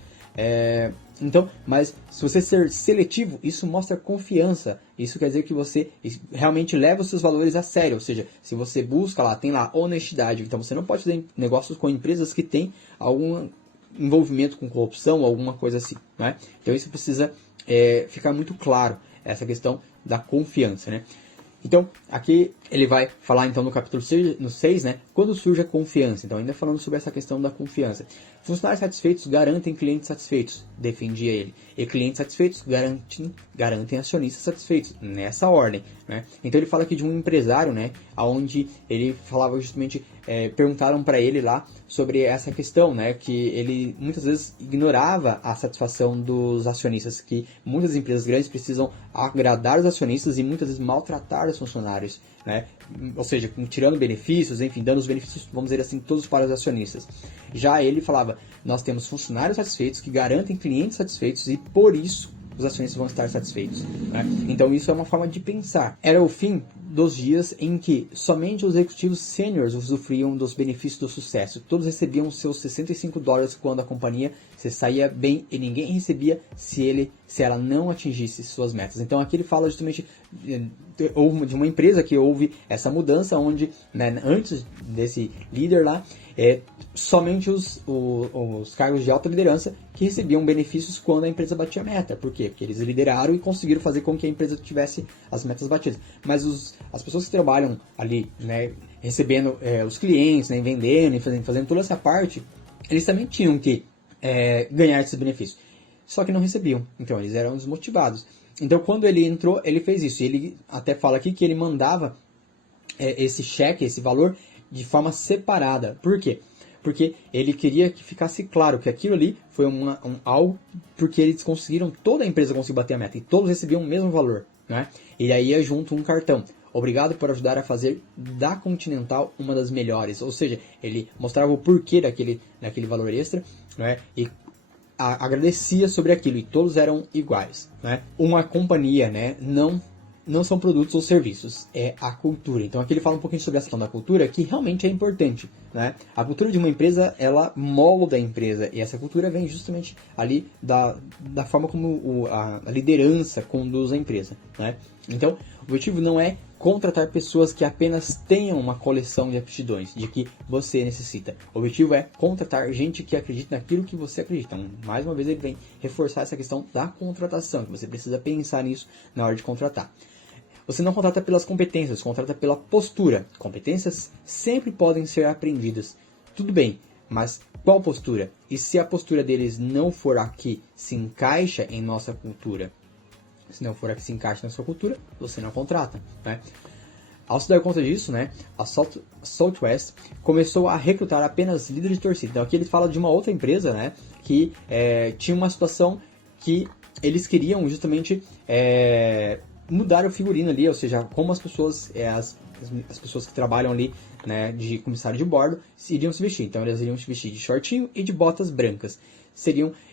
Então, mas se você ser seletivo, isso mostra confiança, isso quer dizer que você realmente leva os seus valores a sério, ou seja, se você busca lá, tem lá honestidade, então você não pode fazer negócios com empresas que têm algum envolvimento com corrupção, alguma coisa assim, né? Então isso precisa ficar muito claro, essa questão da confiança, né? Então, aqui ele vai falar então no capítulo 6, né? Quando surge a confiança. Então, ainda falando sobre essa questão da confiança. Funcionários satisfeitos garantem clientes satisfeitos, defendia ele. E clientes satisfeitos garantem acionistas satisfeitos, nessa ordem, né? Então, ele fala aqui de um empresário, né? Onde ele falava justamente, perguntaram para ele lá sobre essa questão, né? Que ele muitas vezes ignorava a satisfação dos acionistas, que muitas empresas grandes precisam agradar os acionistas e muitas vezes maltratar os funcionários, né? Ou seja, tirando benefícios, enfim, dando os benefícios, vamos dizer assim, todos para os acionistas. Já ele falava, nós temos funcionários satisfeitos que garantem clientes satisfeitos e por isso os acionistas vão estar satisfeitos, né? Então isso é uma forma de pensar. Era o fim dos dias em que somente os executivos sêniores usufruíam dos benefícios do sucesso. Todos recebiam seus $65 quando a companhia se saía bem e ninguém recebia se ela não atingisse suas metas. Então aqui ele fala justamente de uma empresa que houve essa mudança onde, né, antes desse líder lá, somente os cargos de alta liderança que recebiam benefícios quando a empresa batia a meta. Por quê? Porque eles lideraram e conseguiram fazer com que a empresa tivesse as metas batidas. Mas as pessoas que trabalham ali, né, recebendo os clientes, né, vendendo e fazendo toda essa parte, eles também tinham que ganhar esses benefícios. Só que não recebiam. Então eles eram desmotivados. Então quando ele entrou, ele fez isso. Ele até fala aqui que ele mandava esse cheque, esse valor, de forma separada. Por quê? Porque ele queria que ficasse claro que aquilo ali foi algo porque eles conseguiram, toda a empresa conseguiu bater a meta e todos recebiam o mesmo valor, né? E aí ia junto um cartão. Obrigado por ajudar a fazer da Continental uma das melhores. Ou seja, ele mostrava o porquê daquele valor extra, né? E agradecia sobre aquilo e todos eram iguais, né? Uma companhia, né, não são produtos ou serviços, é a cultura. Então aqui ele fala um pouquinho sobre a questão da cultura, que realmente é importante, né? A cultura de uma empresa, ela molda a empresa, e essa cultura vem justamente ali da forma como a liderança conduz a empresa, né? Então, o objetivo não é contratar pessoas que apenas tenham uma coleção de aptidões, de que você necessita. O objetivo é contratar gente que acredita naquilo que você acredita. Então, mais uma vez ele vem reforçar essa questão da contratação, que você precisa pensar nisso na hora de contratar. Você não contrata pelas competências, contrata pela postura. Competências sempre podem ser aprendidas. Tudo bem, mas qual postura? E se a postura deles não for a que se encaixa em nossa cultura? Se não for a que se encaixa na sua cultura, você não contrata, né? Ao se dar conta disso, né, a Southwest começou a recrutar apenas líderes de torcida. Então aqui ele fala de uma outra empresa, né, que tinha uma situação que eles queriam justamente mudar o figurino ali, ou seja, como as pessoas, as pessoas que trabalham ali, né, de comissário de bordo, iriam se vestir. Então eles iriam se vestir de shortinho e de botas brancas.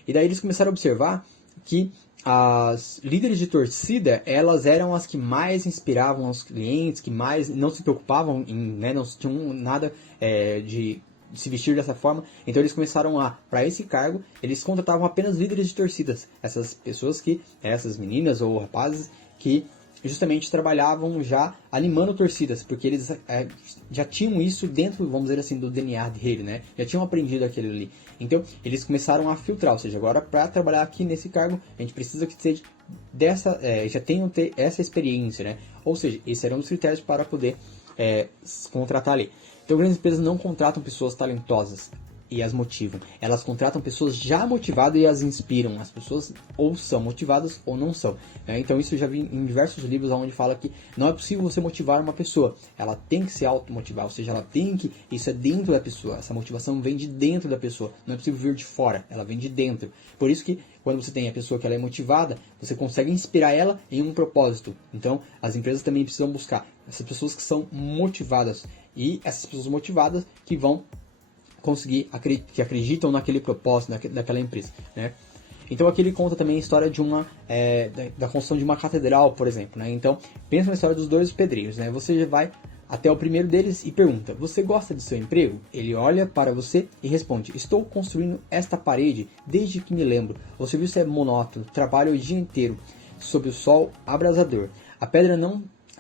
E daí eles começaram a observar que as líderes de torcida, elas eram as que mais inspiravam os clientes, que mais não se preocupavam né, não tinham nada de se vestir dessa forma. Então eles começaram para esse cargo, eles contratavam apenas líderes de torcidas. Essas pessoas essas meninas ou rapazes que justamente trabalhavam já animando torcidas, porque eles já tinham isso dentro, vamos dizer assim, do DNA dele, né? Já tinham aprendido aquilo ali. Então, eles começaram a filtrar, ou seja, agora para trabalhar aqui nesse cargo, a gente precisa que seja já tenham ter essa experiência, né? Ou seja, esses eram os critérios para poder contratar ali. Então, grandes empresas não contratam pessoas talentosas e as motivam. Elas contratam pessoas já motivadas e as inspiram. As pessoas ou são motivadas ou não são. Então isso eu já vi em diversos livros onde fala que não é possível você motivar uma pessoa. Ela tem que se automotivar, ou seja, ela tem que... Isso é dentro da pessoa. Essa motivação vem de dentro da pessoa. Não é possível vir de fora, ela vem de dentro. Por isso que quando você tem a pessoa que ela é motivada, você consegue inspirar ela em um propósito. Então as empresas também precisam buscar essas pessoas que são motivadas. E essas pessoas motivadas que vão conseguir, que acreditam naquele propósito, daquela empresa, né? Então aqui ele conta também a história de da construção de uma catedral, por exemplo, né? Então pensa na história dos dois pedreiros, né? Você já vai até o primeiro deles e pergunta: você gosta de seu emprego? Ele olha para você e responde: estou construindo esta parede desde que me lembro. O serviço é monótono, trabalho o dia inteiro sob o sol abrasador.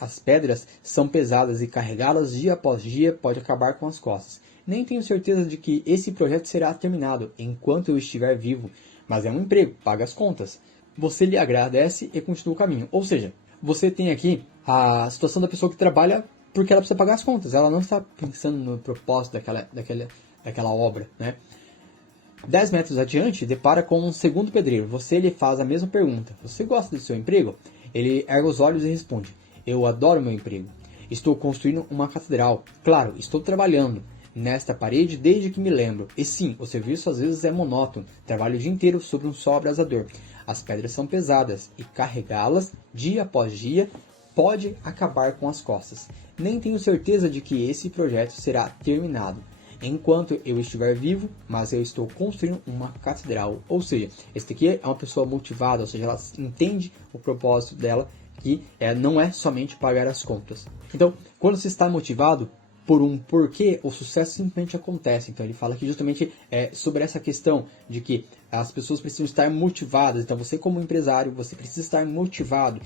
As pedras são pesadas e carregá-las dia após dia pode acabar com as costas. Nem tenho certeza de que esse projeto será terminado enquanto eu estiver vivo, mas é um emprego, paga as contas. Você lhe agradece e continua o caminho. Ou seja, você tem aqui a situação da pessoa que trabalha porque ela precisa pagar as contas. Ela não está pensando no propósito daquela obra, né? 10 metros adiante, depara com um segundo pedreiro. Você lhe faz a mesma pergunta. Você gosta do seu emprego? Ele ergue os olhos e responde: eu adoro meu emprego. Estou construindo uma catedral. Claro, estou trabalhando nesta parede desde que me lembro. E sim, o serviço às vezes é monótono. Trabalho o dia inteiro sob um sol abrasador. As pedras são pesadas e carregá-las dia após dia pode acabar com as costas. Nem tenho certeza de que esse projeto será terminado enquanto eu estiver vivo, mas eu estou construindo uma catedral. Ou seja, esse aqui é uma pessoa motivada, ou seja, ela entende o propósito dela, que não é somente pagar as contas. Então, quando você está motivado por um porquê, o sucesso simplesmente acontece. Então ele fala aqui justamente sobre essa questão de que as pessoas precisam estar motivadas. Então você como empresário, você precisa estar motivado.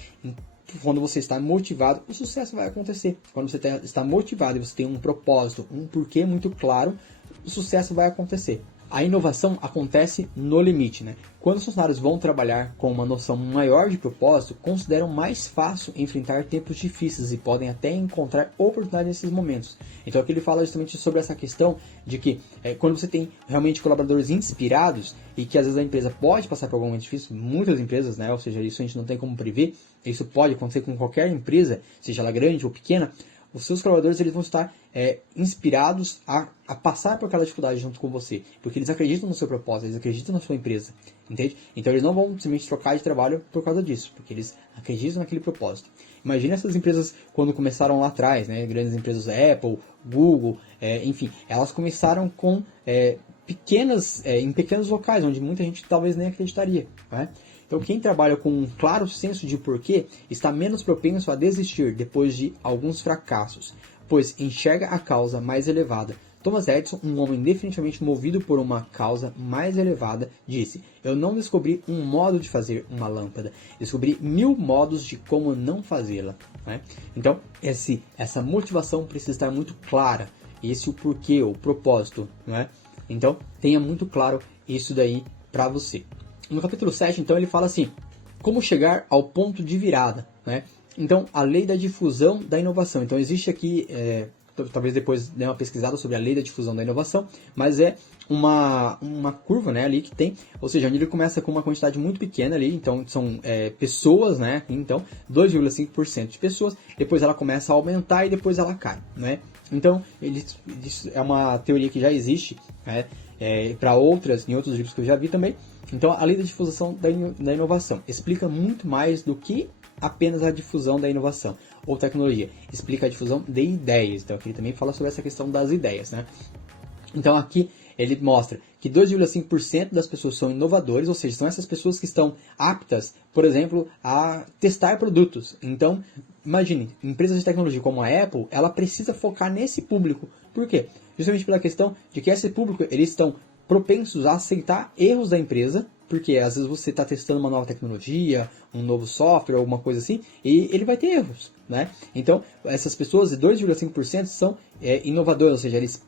Quando você está motivado, o sucesso vai acontecer. Quando você está motivado e você tem um propósito, um porquê muito claro, o sucesso vai acontecer. A inovação acontece no limite, né? Quando os funcionários vão trabalhar com uma noção maior de propósito, consideram mais fácil enfrentar tempos difíceis e podem até encontrar oportunidades nesses momentos. Então aqui ele fala justamente sobre essa questão de que quando você tem realmente colaboradores inspirados e que às vezes a empresa pode passar por algum momento difícil, muitas empresas, né? Ou seja, isso a gente não tem como prever, isso pode acontecer com qualquer empresa, seja ela grande ou pequena. Os seus colaboradores eles vão estar inspirados a passar por aquela dificuldade junto com você, porque eles acreditam no seu propósito, eles acreditam na sua empresa, entende? Então eles não vão simplesmente trocar de trabalho por causa disso, porque eles acreditam naquele propósito. Imagina essas empresas quando começaram lá atrás, né? Grandes empresas Apple, Google, enfim, elas começaram com em pequenos locais, onde muita gente talvez nem acreditaria, né? Então quem trabalha com um claro senso de porquê está menos propenso a desistir depois de alguns fracassos, pois enxerga a causa mais elevada. Thomas Edison, um homem definitivamente movido por uma causa mais elevada, disse: eu não descobri um modo de fazer uma lâmpada, descobri 1000 modos de como não fazê-la. Né? Então essa motivação precisa estar muito clara, esse o porquê, o propósito. Né? Então tenha muito claro isso daí para você. No capítulo 7, então, ele fala assim: como chegar ao ponto de virada, né? Então, a lei da difusão da inovação. Então, existe aqui, talvez depois dê uma pesquisada sobre a lei da difusão da inovação, mas é uma curva, né, ali que tem, ou seja, onde ele começa com uma quantidade muito pequena ali, então são pessoas, né? Então, 2,5% de pessoas, depois ela começa a aumentar e depois ela cai, né? Então, é uma teoria que já existe, né? Em outros livros que eu já vi também. Então, a lei da difusão da inovação explica muito mais do que apenas a difusão da inovação ou tecnologia. Explica a difusão de ideias. Então, aqui ele também fala sobre essa questão das ideias, né? Então, aqui ele mostra que 2,5% das pessoas são inovadores, ou seja, são essas pessoas que estão aptas, por exemplo, a testar produtos. Então, imagine, empresas de tecnologia como a Apple, ela precisa focar nesse público. Por quê? Justamente pela questão de que esse público, eles estão propensos a aceitar erros da empresa, Porque às vezes você está testando uma nova tecnologia, um novo software, alguma coisa assim, e ele vai ter erros, né? Então, essas pessoas de 2,5% são inovadoras, ou seja, eles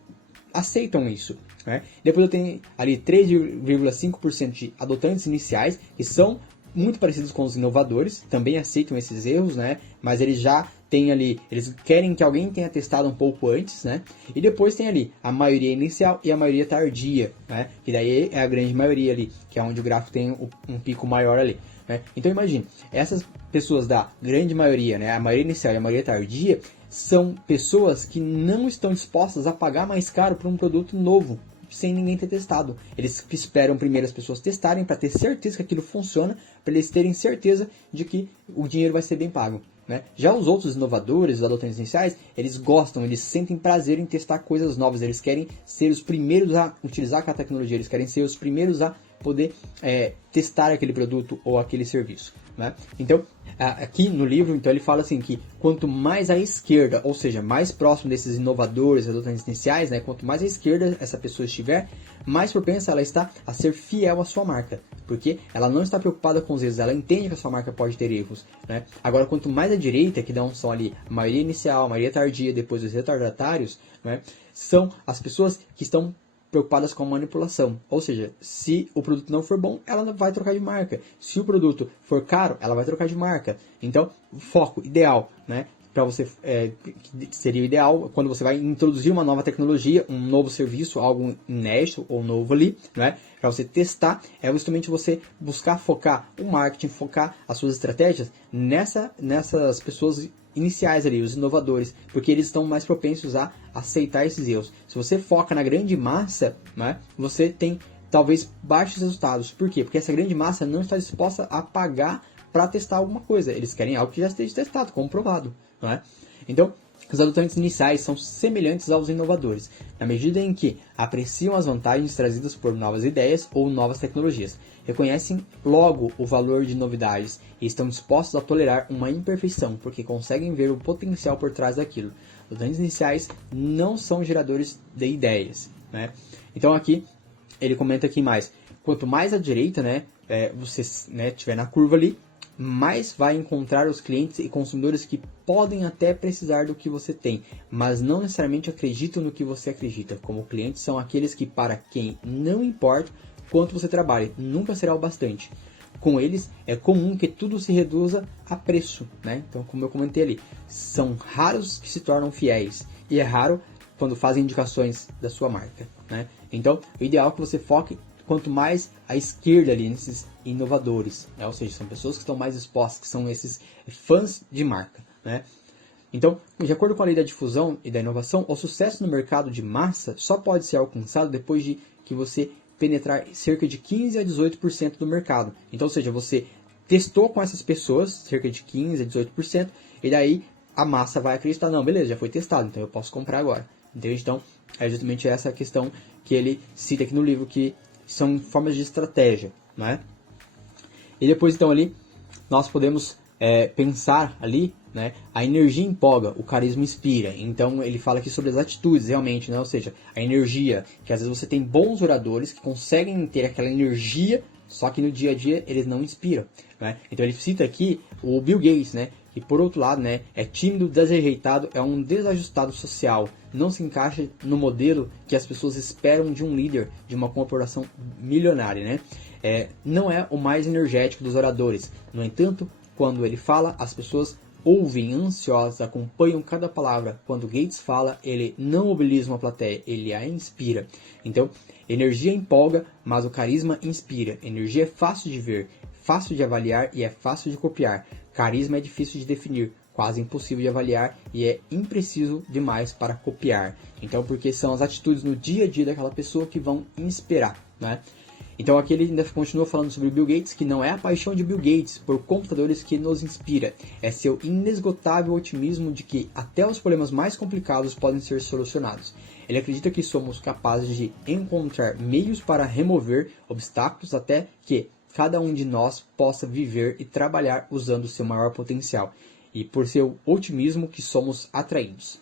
aceitam isso, né? Depois eu tenho ali 3,5% de adotantes iniciais, que são muito parecidos com os inovadores, também aceitam esses erros, né? Mas eles já têm ali, eles querem que alguém tenha testado um pouco antes, né? E depois tem ali a maioria inicial e a maioria tardia, né? Que daí é a grande maioria ali, que é onde o gráfico tem um pico maior ali, né? Então imagine, essas pessoas da grande maioria, né? A maioria inicial e a maioria tardia, são pessoas que não estão dispostas a pagar mais caro por um produto novo, sem ninguém ter testado. Eles esperam primeiro as pessoas testarem para ter certeza que aquilo funciona, para eles terem certeza de que o dinheiro vai ser bem pago, né? Já os outros inovadores, os adotantes iniciais, eles gostam, eles sentem prazer em testar coisas novas, eles querem ser os primeiros a utilizar aquela tecnologia, eles querem ser os primeiros a poder testar aquele produto ou aquele serviço, né? Então, aqui no livro, então, ele fala assim que quanto mais à esquerda, ou seja, mais próximo desses inovadores, adotantes iniciais, né, quanto mais à esquerda essa pessoa estiver, mais propensa ela está a ser fiel à sua marca, porque ela não está preocupada com os erros, ela entende que a sua marca pode ter erros, né? Agora, quanto mais à direita, que não são ali a maioria inicial, a maioria tardia, depois os retardatários, né, são as pessoas que estão preocupadas com a manipulação, ou seja, se o produto não for bom, ela vai trocar de marca. Se o produto for caro, ela vai trocar de marca. Então, foco ideal, né? Para você seria o ideal quando você vai introduzir uma nova tecnologia, um novo serviço, algo inédito ou novo ali, né? Para você testar, é justamente você buscar focar o marketing, focar as suas estratégias nessas pessoas iniciais ali, os inovadores, porque eles estão mais propensos a aceitar esses erros. Se você foca na grande massa, né, você tem talvez baixos resultados. Por quê? Porque essa grande massa não está disposta a pagar para testar alguma coisa. Eles querem algo que já esteja testado, comprovado, não é? Então, os adotantes iniciais são semelhantes aos inovadores, na medida em que apreciam as vantagens trazidas por novas ideias ou novas tecnologias, reconhecem logo o valor de novidades e estão dispostos a tolerar uma imperfeição, porque conseguem ver o potencial por trás daquilo. Os adotantes iniciais não são geradores de ideias, né? Então aqui, ele comenta aqui mais, quanto mais à direita, né, você estiver na curva ali, mais vai encontrar os clientes e consumidores que podem até precisar do que você tem, mas não necessariamente acreditam no que você acredita. Como clientes são aqueles que, para quem não importa quanto você trabalhe, nunca será o bastante. Com eles é comum que tudo se reduza a preço, né? Então, como eu comentei ali, são raros que se tornam fiéis e é raro quando fazem indicações da sua marca, né? Então, o ideal é que você foque quanto mais à esquerda ali, nesses inovadores, né? Ou seja, são pessoas que estão mais expostas, que são esses fãs de marca, né? Então, de acordo com a lei da difusão e da inovação, o sucesso no mercado de massa só pode ser alcançado depois de que você penetrar cerca de 15 a 18% do mercado. Então, ou seja, você testou com essas pessoas, cerca de 15 a 18%, e daí a massa vai acreditar, não, beleza, já foi testado, então eu posso comprar agora. Entende? Então, é justamente essa questão que ele cita aqui no livro, que são formas de estratégia, não é? E depois, então, ali, nós podemos pensar ali, né? A energia empolga, o carisma inspira. Então, ele fala aqui sobre as atitudes, realmente, né? Ou seja, a energia, que às vezes você tem bons oradores que conseguem ter aquela energia, só que no dia a dia eles não inspiram, né? Então, ele cita aqui o Bill Gates, né? Que, por outro lado, né, é tímido, desajeitado, é um desajustado social, não se encaixa no modelo que as pessoas esperam de um líder de uma corporação milionária, né? Não é o mais energético dos oradores. No entanto, quando ele fala, as pessoas ouvem ansiosas, acompanham cada palavra. Quando Gates fala, ele não mobiliza uma plateia, ele a inspira. Então, energia empolga, mas o carisma inspira. Energia é fácil de ver, fácil de avaliar e é fácil de copiar. Carisma é difícil de definir, quase impossível de avaliar e é impreciso demais para copiar. Então, porque são as atitudes no dia a dia daquela pessoa que vão inspirar, né? Então aqui ele ainda continua falando sobre Bill Gates, que não é a paixão de Bill Gates por computadores que nos inspira, é seu inesgotável otimismo de que até os problemas mais complicados podem ser solucionados. Ele acredita que somos capazes de encontrar meios para remover obstáculos até que cada um de nós possa viver e trabalhar usando seu maior potencial, e por seu otimismo que somos atraídos.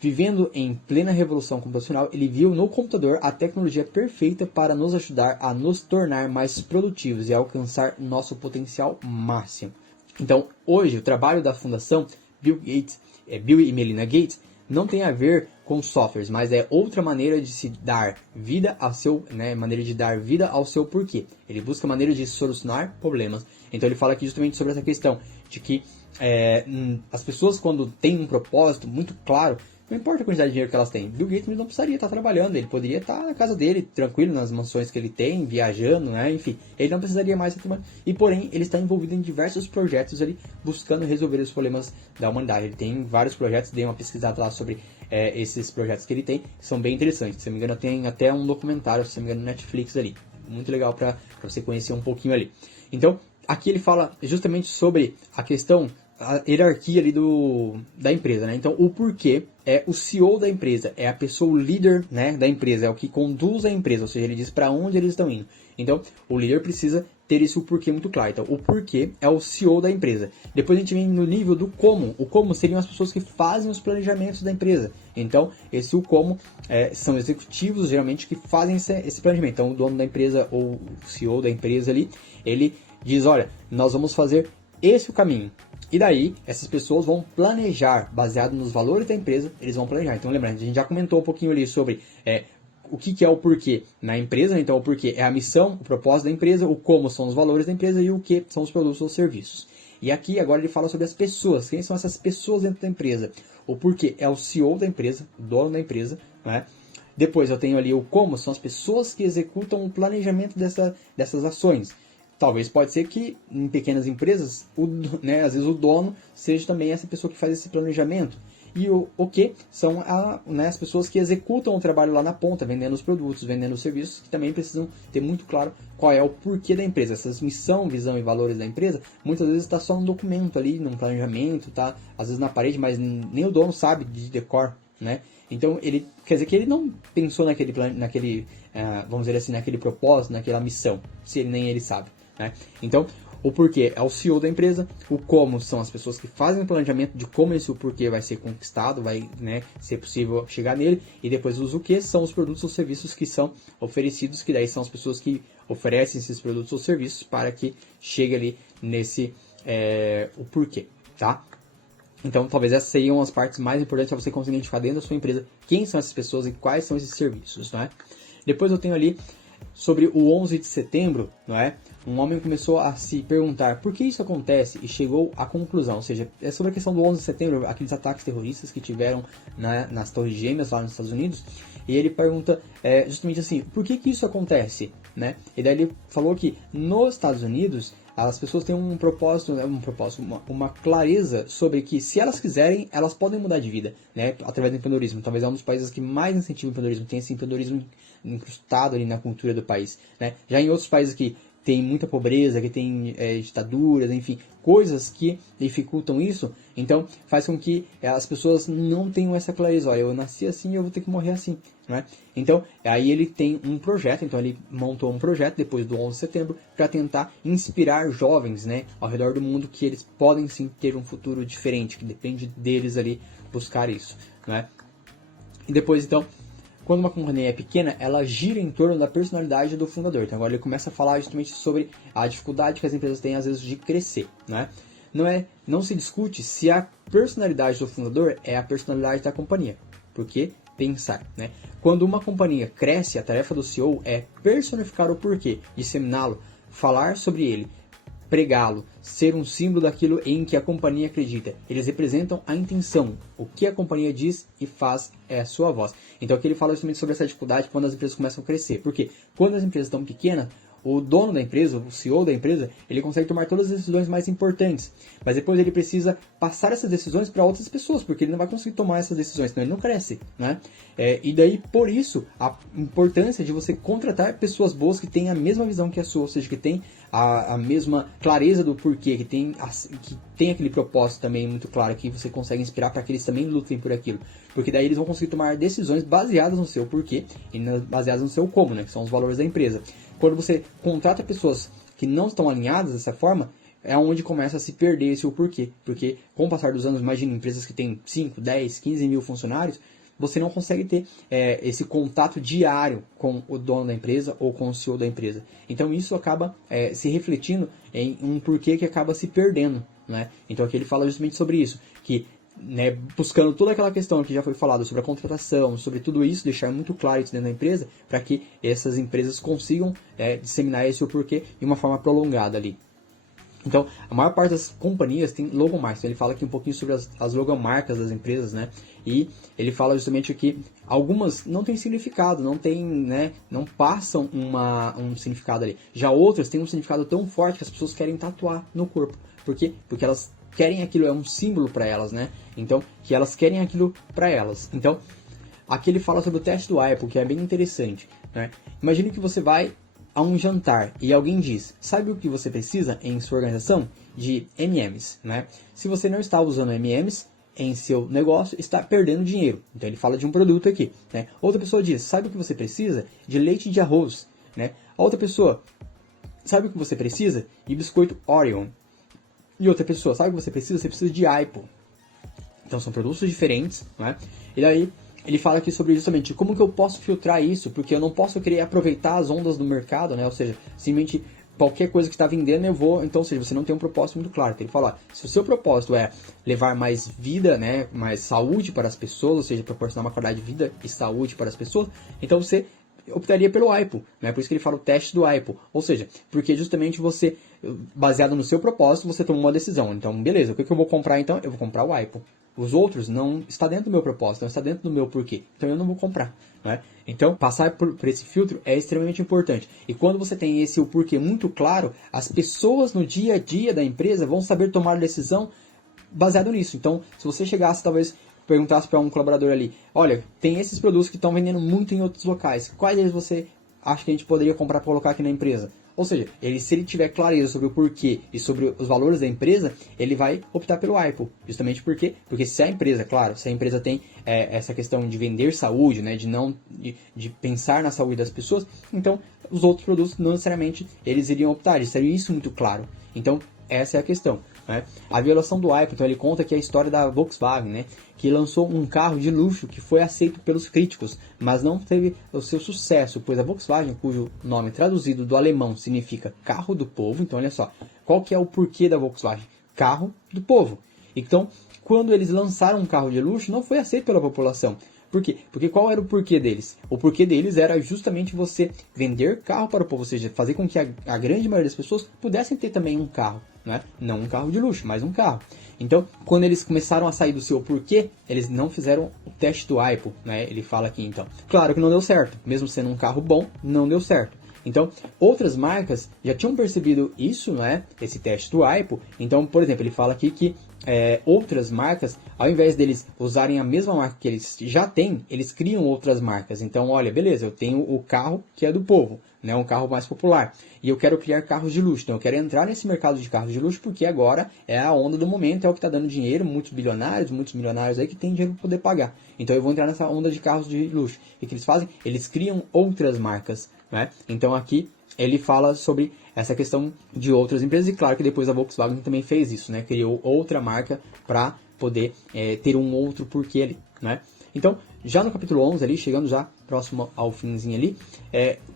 Vivendo em plena revolução computacional, ele viu no computador a tecnologia perfeita para nos ajudar a nos tornar mais produtivos e alcançar nosso potencial máximo. Então, hoje, o trabalho da fundação Bill e Melinda Gates não tem a ver com softwares, mas é outra maneira de se dar vida ao seu, maneira de dar vida ao seu porquê. Ele busca maneiras de solucionar problemas. Então ele fala aqui justamente sobre essa questão de que as pessoas, quando têm um propósito muito claro, não importa a quantidade de dinheiro que elas têm, Bill Gates não precisaria estar trabalhando, ele poderia estar na casa dele, tranquilo, nas mansões que ele tem, viajando, enfim, ele não precisaria mais, e porém, ele está envolvido em diversos projetos ali, buscando resolver os problemas da humanidade. Ele tem vários projetos, dei uma pesquisada lá sobre esses projetos que ele tem, que são bem interessantes. Se não me engano, tem até um documentário, se não me engano, no Netflix ali, muito legal para você conhecer um pouquinho ali. Então, aqui ele fala justamente sobre a questão, a hierarquia ali da empresa, né? Então, o porquê é o CEO da empresa, é a pessoa, o líder, da empresa, é o que conduz a empresa, ou seja, ele diz para onde eles estão indo. Então, o líder precisa ter isso, o porquê muito claro. Então, o porquê é o CEO da empresa. Depois a gente vem no nível do como. O como seriam as pessoas que fazem os planejamentos da empresa. Então, o como são executivos, geralmente, que fazem esse planejamento. Então, o dono da empresa ou o CEO da empresa ali, ele diz, olha, nós vamos fazer esse o caminho. E daí, essas pessoas vão planejar, baseado nos valores da empresa, eles vão planejar. Então, lembrando, a gente já comentou um pouquinho ali sobre o que é o porquê na empresa. Então, o porquê é a missão, o propósito da empresa, o como são os valores da empresa e o que são os produtos ou serviços. E aqui, agora, ele fala sobre as pessoas. Quem são essas pessoas dentro da empresa? O porquê é o CEO da empresa, o dono da empresa, Depois, eu tenho ali o como, são as pessoas que executam o planejamento dessas ações. Talvez pode ser que em pequenas empresas, às vezes o dono seja também essa pessoa que faz esse planejamento. E o que são as pessoas que executam o trabalho lá na ponta, vendendo os produtos, vendendo os serviços, que também precisam ter muito claro qual é o porquê da empresa. Essas missão, visão e valores da empresa, muitas vezes está só num documento ali, num planejamento, tá? Às vezes na parede, mas nem o dono sabe de decor, Então, ele quer dizer que ele não pensou vamos dizer assim, naquele propósito, naquela missão, se nem ele sabe. Então, o porquê é o CEO da empresa, o como são as pessoas que fazem o planejamento de como esse porquê vai ser conquistado, vai ser possível chegar nele, e depois os o que são os produtos ou serviços que são oferecidos, que daí são as pessoas que oferecem esses produtos ou serviços para que chegue ali nesse o porquê, tá? Então, talvez essas seriam as partes mais importantes para você conseguir identificar dentro da sua empresa quem são essas pessoas e quais são esses serviços, Depois eu tenho ali sobre o 11 de setembro, um homem começou a se perguntar por que isso acontece e chegou à conclusão, ou seja, é sobre a questão do 11 de setembro, aqueles ataques terroristas que tiveram nas Torres Gêmeas lá nos Estados Unidos, e ele pergunta justamente assim, por que isso acontece, E daí ele falou que nos Estados Unidos as pessoas têm um propósito, uma clareza sobre que se elas quiserem, elas podem mudar de vida, através do empreendedorismo. Talvez é um dos países que mais incentiva o empreendedorismo, tem esse empreendedorismo incrustado ali na cultura do país, Já em outros países que tem muita pobreza, que tem ditaduras, enfim, coisas que dificultam isso, então faz com que as pessoas não tenham essa clareza, olha, eu nasci assim e eu vou ter que morrer assim, Então, aí ele tem um projeto, então ele montou um projeto depois do 11 de setembro para tentar inspirar jovens, ao redor do mundo, que eles podem sim ter um futuro diferente, que depende deles ali buscar isso, E depois, então, quando uma companhia é pequena, ela gira em torno da personalidade do fundador. Então agora ele começa a falar justamente sobre a dificuldade que as empresas têm às vezes de crescer, Não se discute se a personalidade do fundador é a personalidade da companhia. Porque pensar, Quando uma companhia cresce, a tarefa do CEO é personificar o porquê, disseminá-lo, falar sobre ele, pregá-lo, ser um símbolo daquilo em que a companhia acredita. Eles representam a intenção, o que a companhia diz e faz é a sua voz. Então aqui ele fala justamente sobre essa dificuldade quando as empresas começam a crescer. Porque quando as empresas estão pequenas, o dono da empresa, o CEO da empresa, ele consegue tomar todas as decisões mais importantes. Mas depois ele precisa passar essas decisões para outras pessoas, porque ele não vai conseguir tomar essas decisões, senão ele não cresce, E daí, por isso, a importância de você contratar pessoas boas que têm a mesma visão que a sua, ou seja, que têm a mesma clareza do porquê, que tem aquele propósito também muito claro, que você consegue inspirar para que eles também lutem por aquilo. Porque daí eles vão conseguir tomar decisões baseadas no seu porquê e baseadas no seu como, que são os valores da empresa. Quando você contrata pessoas que não estão alinhadas dessa forma, é onde começa a se perder esse o porquê. Porque com o passar dos anos, imagina, empresas que têm 5, 10, 15 mil funcionários, você não consegue ter esse contato diário com o dono da empresa ou com o CEO da empresa. Então isso acaba se refletindo em um porquê que acaba se perdendo, né? Então aqui ele fala justamente sobre isso, que, né, buscando toda aquela questão que já foi falada sobre a contratação, sobre tudo isso, deixar muito claro isso dentro da empresa, para que essas empresas consigam disseminar esse o porquê de uma forma prolongada ali. Então, a maior parte das companhias tem logomarcas. Então, ele fala aqui um pouquinho sobre as logomarcas das empresas, né? E ele fala justamente que algumas não têm significado, não tem, né, não passam um significado ali. Já outras têm um significado tão forte que as pessoas querem tatuar no corpo. Por quê? Porque elas querem aquilo, é um símbolo para elas, né? Então, que elas querem aquilo para elas. Então, aqui ele fala sobre o teste do Apple, que é bem interessante, né? Imagine que você vai a um jantar e alguém diz, sabe o que você precisa em sua organização? De M&M's, né? Se você não está usando M&M's em seu negócio, está perdendo dinheiro. Então ele fala de um produto aqui, né? Outra pessoa diz, sabe o que você precisa? De leite de arroz, né? A outra pessoa, sabe o que você precisa? De biscoito Oreo. E outra pessoa, sabe o que você precisa? Você precisa de Apple. Então são produtos diferentes, né? E daí ele fala aqui sobre justamente como que eu posso filtrar isso, porque eu não posso querer aproveitar as ondas do mercado, né? Ou seja, simplesmente qualquer coisa que está vendendo eu vou, então, ou seja, você não tem um propósito muito claro. Então ele fala, se o seu propósito é levar mais vida, né, mais saúde para as pessoas, ou seja, proporcionar uma qualidade de vida e saúde para as pessoas, então você optaria pelo Apple, né? Por isso que ele fala o teste do Apple. Ou seja, porque justamente você, baseado no seu propósito, você toma uma decisão. Então, beleza, o que eu vou comprar então? Eu vou comprar o Apple. Os outros não está dentro do meu propósito, não está dentro do meu porquê. Então eu não vou comprar, né? Então, passar por esse filtro é extremamente importante. E quando você tem esse o porquê muito claro, as pessoas no dia a dia da empresa vão saber tomar decisão baseado nisso. Então, se você chegasse, talvez, perguntasse para um colaborador ali, olha, tem esses produtos que estão vendendo muito em outros locais, quais deles você acha que a gente poderia comprar para colocar aqui na empresa? Ou seja, se ele tiver clareza sobre o porquê e sobre os valores da empresa, ele vai optar pelo Apple. Justamente porque se a empresa, claro, se a empresa tem essa questão de vender saúde, né, de pensar na saúde das pessoas, então os outros produtos não necessariamente eles iriam optar, isso seria isso muito claro. Então, essa é a questão, né? A violação do Apple, então ele conta aqui a história da Volkswagen, né, que lançou um carro de luxo que foi aceito pelos críticos, mas não teve o seu sucesso, pois a Volkswagen, cujo nome traduzido do alemão significa carro do povo, então olha só, qual que é o porquê da Volkswagen? Carro do povo. Então, quando eles lançaram um carro de luxo, não foi aceito pela população. Por quê? Porque qual era o porquê deles? O porquê deles era justamente você vender carro para o povo, ou seja, fazer com que a grande maioria das pessoas pudessem ter também um carro, né? Não um carro de luxo, mas um carro. Então, quando eles começaram a sair do seu porquê, eles não fizeram o teste do Apple, né? Ele fala aqui então. Claro que não deu certo, mesmo sendo um carro bom, não deu certo. Então, outras marcas já tinham percebido isso, né? Esse teste do Apple. Então, por exemplo, ele fala aqui que outras marcas, ao invés deles usarem a mesma marca que eles já têm, eles criam outras marcas. Então, olha, beleza, eu tenho o carro que é do povo, né, um carro mais popular, e eu quero criar carros de luxo. Então, eu quero entrar nesse mercado de carros de luxo porque agora é a onda do momento, é o que está dando dinheiro, muitos milionários aí que tem dinheiro para poder pagar. Então, eu vou entrar nessa onda de carros de luxo. E o que eles fazem? Eles criam outras marcas, né? Então, aqui ele fala sobre essa questão de outras empresas, e claro que depois a Volkswagen também fez isso, né? Criou outra marca para poder ter um outro porquê ali, né? Então, já no capítulo 11 ali, chegando já próximo ao finzinho ali,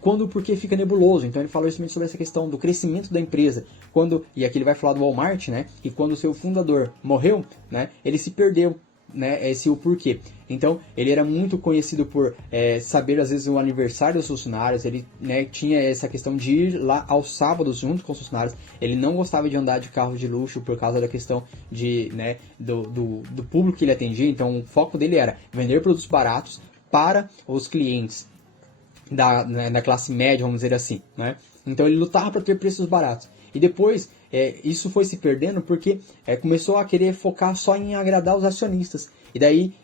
quando o porquê fica nebuloso. Então ele fala justamente sobre essa questão do crescimento da empresa. E aqui ele vai falar do Walmart, né? E quando o seu fundador morreu, né? Ele se perdeu, né, esse o porquê. Então, ele era muito conhecido por saber, às vezes, o aniversário dos funcionários. Ele, né, tinha essa questão de ir lá aos sábados junto com os funcionários. Ele não gostava de andar de carro de luxo por causa da questão do público que ele atendia. Então, o foco dele era vender produtos baratos para os clientes da classe média, vamos dizer assim, né? Então, ele lutava para ter preços baratos. E depois, isso foi se perdendo porque começou a querer focar só em agradar os acionistas. E daí,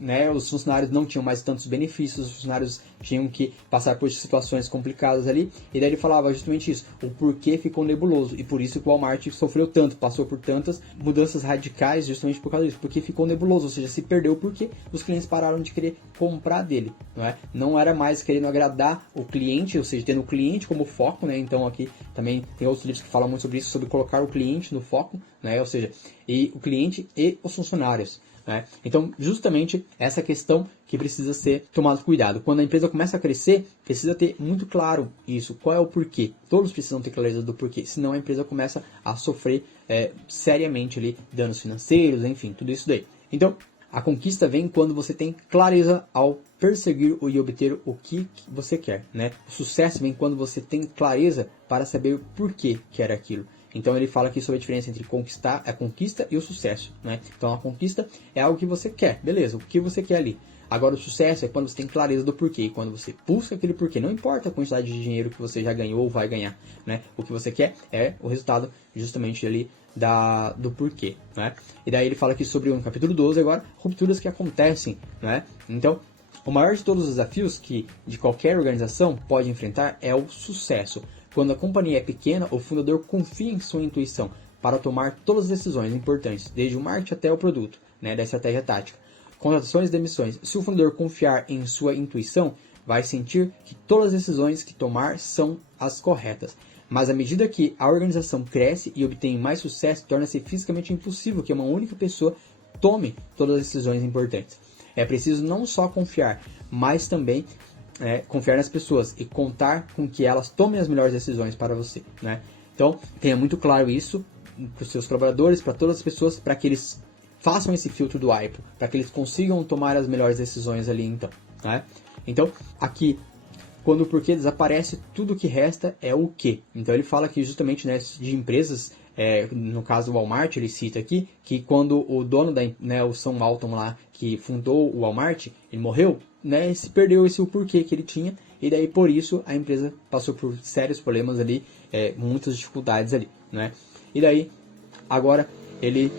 né, os funcionários não tinham mais tantos benefícios, os funcionários tinham que passar por situações complicadas ali, e daí ele falava justamente isso, o porquê ficou nebuloso, e por isso que o Walmart sofreu tanto, passou por tantas mudanças radicais justamente por causa disso, porque ficou nebuloso, ou seja, se perdeu o porquê, os clientes pararam de querer comprar dele, não é? Não era mais querendo agradar o cliente, ou seja, tendo o cliente como foco, né? Então aqui também tem outros livros que falam muito sobre isso, sobre colocar o cliente no foco, né? Ou seja, e o cliente e os funcionários. Né? Então, justamente essa questão que precisa ser tomada cuidado. Quando a empresa começa a crescer, precisa ter muito claro isso. Qual é o porquê? Todos precisam ter clareza do porquê. Senão a empresa começa a sofrer seriamente ali, danos financeiros, enfim, tudo isso daí. Então, a conquista vem quando você tem clareza ao perseguir e obter o que você quer. Né? O sucesso vem quando você tem clareza para saber o porquê quer aquilo. Então ele fala aqui sobre a diferença entre a conquista e o sucesso, né? Então a conquista é algo que você quer, beleza, o que você quer ali. Agora o sucesso é quando você tem clareza do porquê, quando você busca aquele porquê. Não importa a quantidade de dinheiro que você já ganhou ou vai ganhar, né? O que você quer é o resultado justamente ali do porquê, né? E daí ele fala aqui sobre no capítulo 12 agora, rupturas que acontecem, né? Então, o maior de todos os desafios que de qualquer organização pode enfrentar é o sucesso. Quando a companhia é pequena, o fundador confia em sua intuição para tomar todas as decisões importantes, desde o marketing até o produto, né, da estratégia tática. Contratações e demissões. Se o fundador confiar em sua intuição, vai sentir que todas as decisões que tomar são as corretas. Mas à medida que a organização cresce e obtém mais sucesso, torna-se fisicamente impossível que uma única pessoa tome todas as decisões importantes. É preciso não só confiar, mas também confiar nas pessoas e contar com que elas tomem as melhores decisões para você, né? Então, tenha muito claro isso para os seus colaboradores, para todas as pessoas, para que eles façam esse filtro do AIPO, para que eles consigam tomar as melhores decisões ali, então, né? Então, aqui, quando o porquê desaparece, tudo que resta é o quê. Então, ele fala aqui justamente, né, de empresas, no caso do Walmart, ele cita aqui, que quando o dono o Sam Walton lá, que fundou o Walmart, ele morreu, né, se perdeu o porquê que ele tinha, e daí por isso a empresa passou por sérios problemas ali, muitas dificuldades ali, né. E daí, agora, ele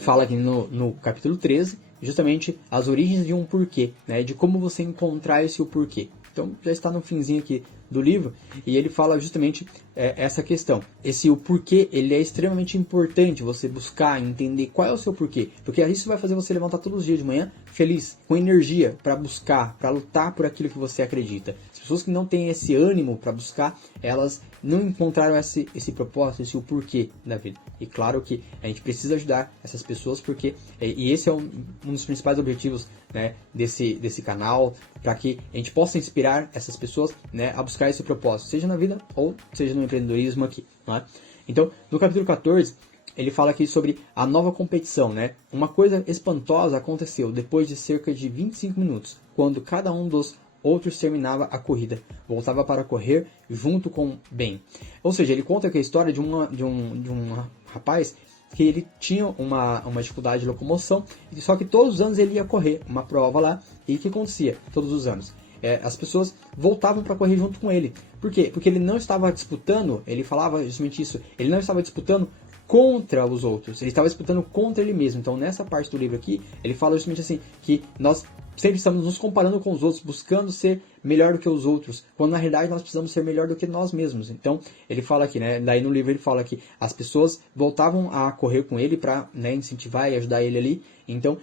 fala aqui no capítulo 13, justamente as origens de um porquê, né, de como você encontrar esse porquê. Então, já está no finzinho aqui do livro, e ele fala justamente essa questão. O porquê, ele é extremamente importante você buscar, entender qual é o seu porquê, porque isso vai fazer você levantar todos os dias de manhã feliz, com energia para buscar, para lutar por aquilo que você acredita. As pessoas que não têm esse ânimo para buscar, elas não encontraram esse propósito, esse porquê da vida. E claro que a gente precisa ajudar essas pessoas, porque e esse é um dos principais objetivos, né, desse canal, para que a gente possa inspirar essas pessoas, né, a buscar esse propósito, seja na vida ou seja no empreendedorismo aqui. Não é? Então, no capítulo 14, ele fala aqui sobre a nova competição, né? Uma coisa espantosa aconteceu depois de cerca de 25 minutos, quando cada um dos outros terminava a corrida, voltava para correr junto com Ben. Ou seja, ele conta aqui a história de um rapaz que ele tinha uma dificuldade de locomoção, só que todos os anos ele ia correr uma prova lá, e o que acontecia todos os anos? As pessoas voltavam para correr junto com ele. Por quê? Porque ele não estava disputando, ele falava justamente isso, ele não estava disputando contra os outros, ele estava disputando contra ele mesmo. Então nessa parte do livro aqui, ele fala justamente assim, que nós sempre estamos nos comparando com os outros, buscando ser melhor do que os outros, quando na realidade nós precisamos ser melhor do que nós mesmos. Então ele fala aqui, né, daí no livro ele fala que as pessoas voltavam a correr com ele para, né, incentivar e ajudar ele ali. Então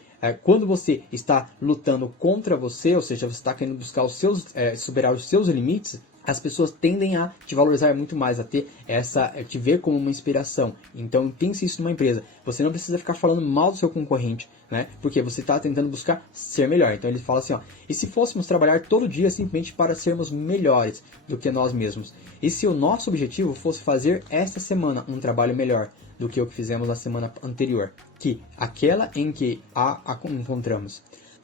quando você está lutando contra você, ou seja, você está querendo buscar superar os seus limites, as pessoas tendem a te valorizar muito mais, a ter te ver como uma inspiração. Então pense isso numa empresa. Você não precisa ficar falando mal do seu concorrente, né? Porque você está tentando buscar ser melhor. Então ele fala assim, ó, e se fôssemos trabalhar todo dia simplesmente para sermos melhores do que nós mesmos? E se o nosso objetivo fosse fazer esta semana um trabalho melhor do que o que fizemos na semana anterior, que aquela em que a encontramos?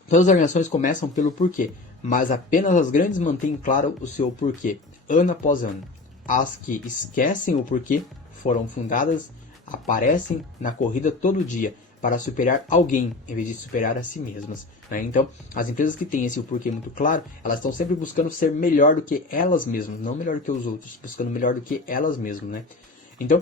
Todas as organizações começam pelo porquê, mas apenas as grandes mantêm claro o seu porquê, ano após ano. As que esquecem o porquê foram fundadas, aparecem na corrida todo dia para superar alguém, em vez de superar a si mesmas. Né? Então, as empresas que têm esse porquê muito claro, elas estão sempre buscando ser melhor do que elas mesmas, não melhor do que os outros, buscando melhor do que elas mesmas. Né? Então,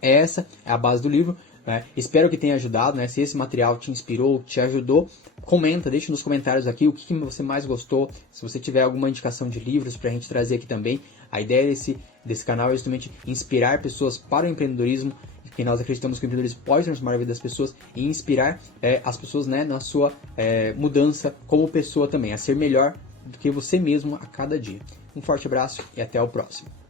essa é a base do livro. né? Espero que tenha ajudado, né? Se esse material te inspirou, te ajudou, comenta, deixa nos comentários aqui o que você mais gostou. Se você tiver alguma indicação de livros pra gente trazer aqui também. A ideia desse canal é justamente inspirar pessoas para o empreendedorismo, porque nós acreditamos que o empreendedorismo pode transformar a vida das pessoas e inspirar as pessoas, né, na sua mudança como pessoa também, a ser melhor do que você mesmo a cada dia. Um forte abraço e até o próximo.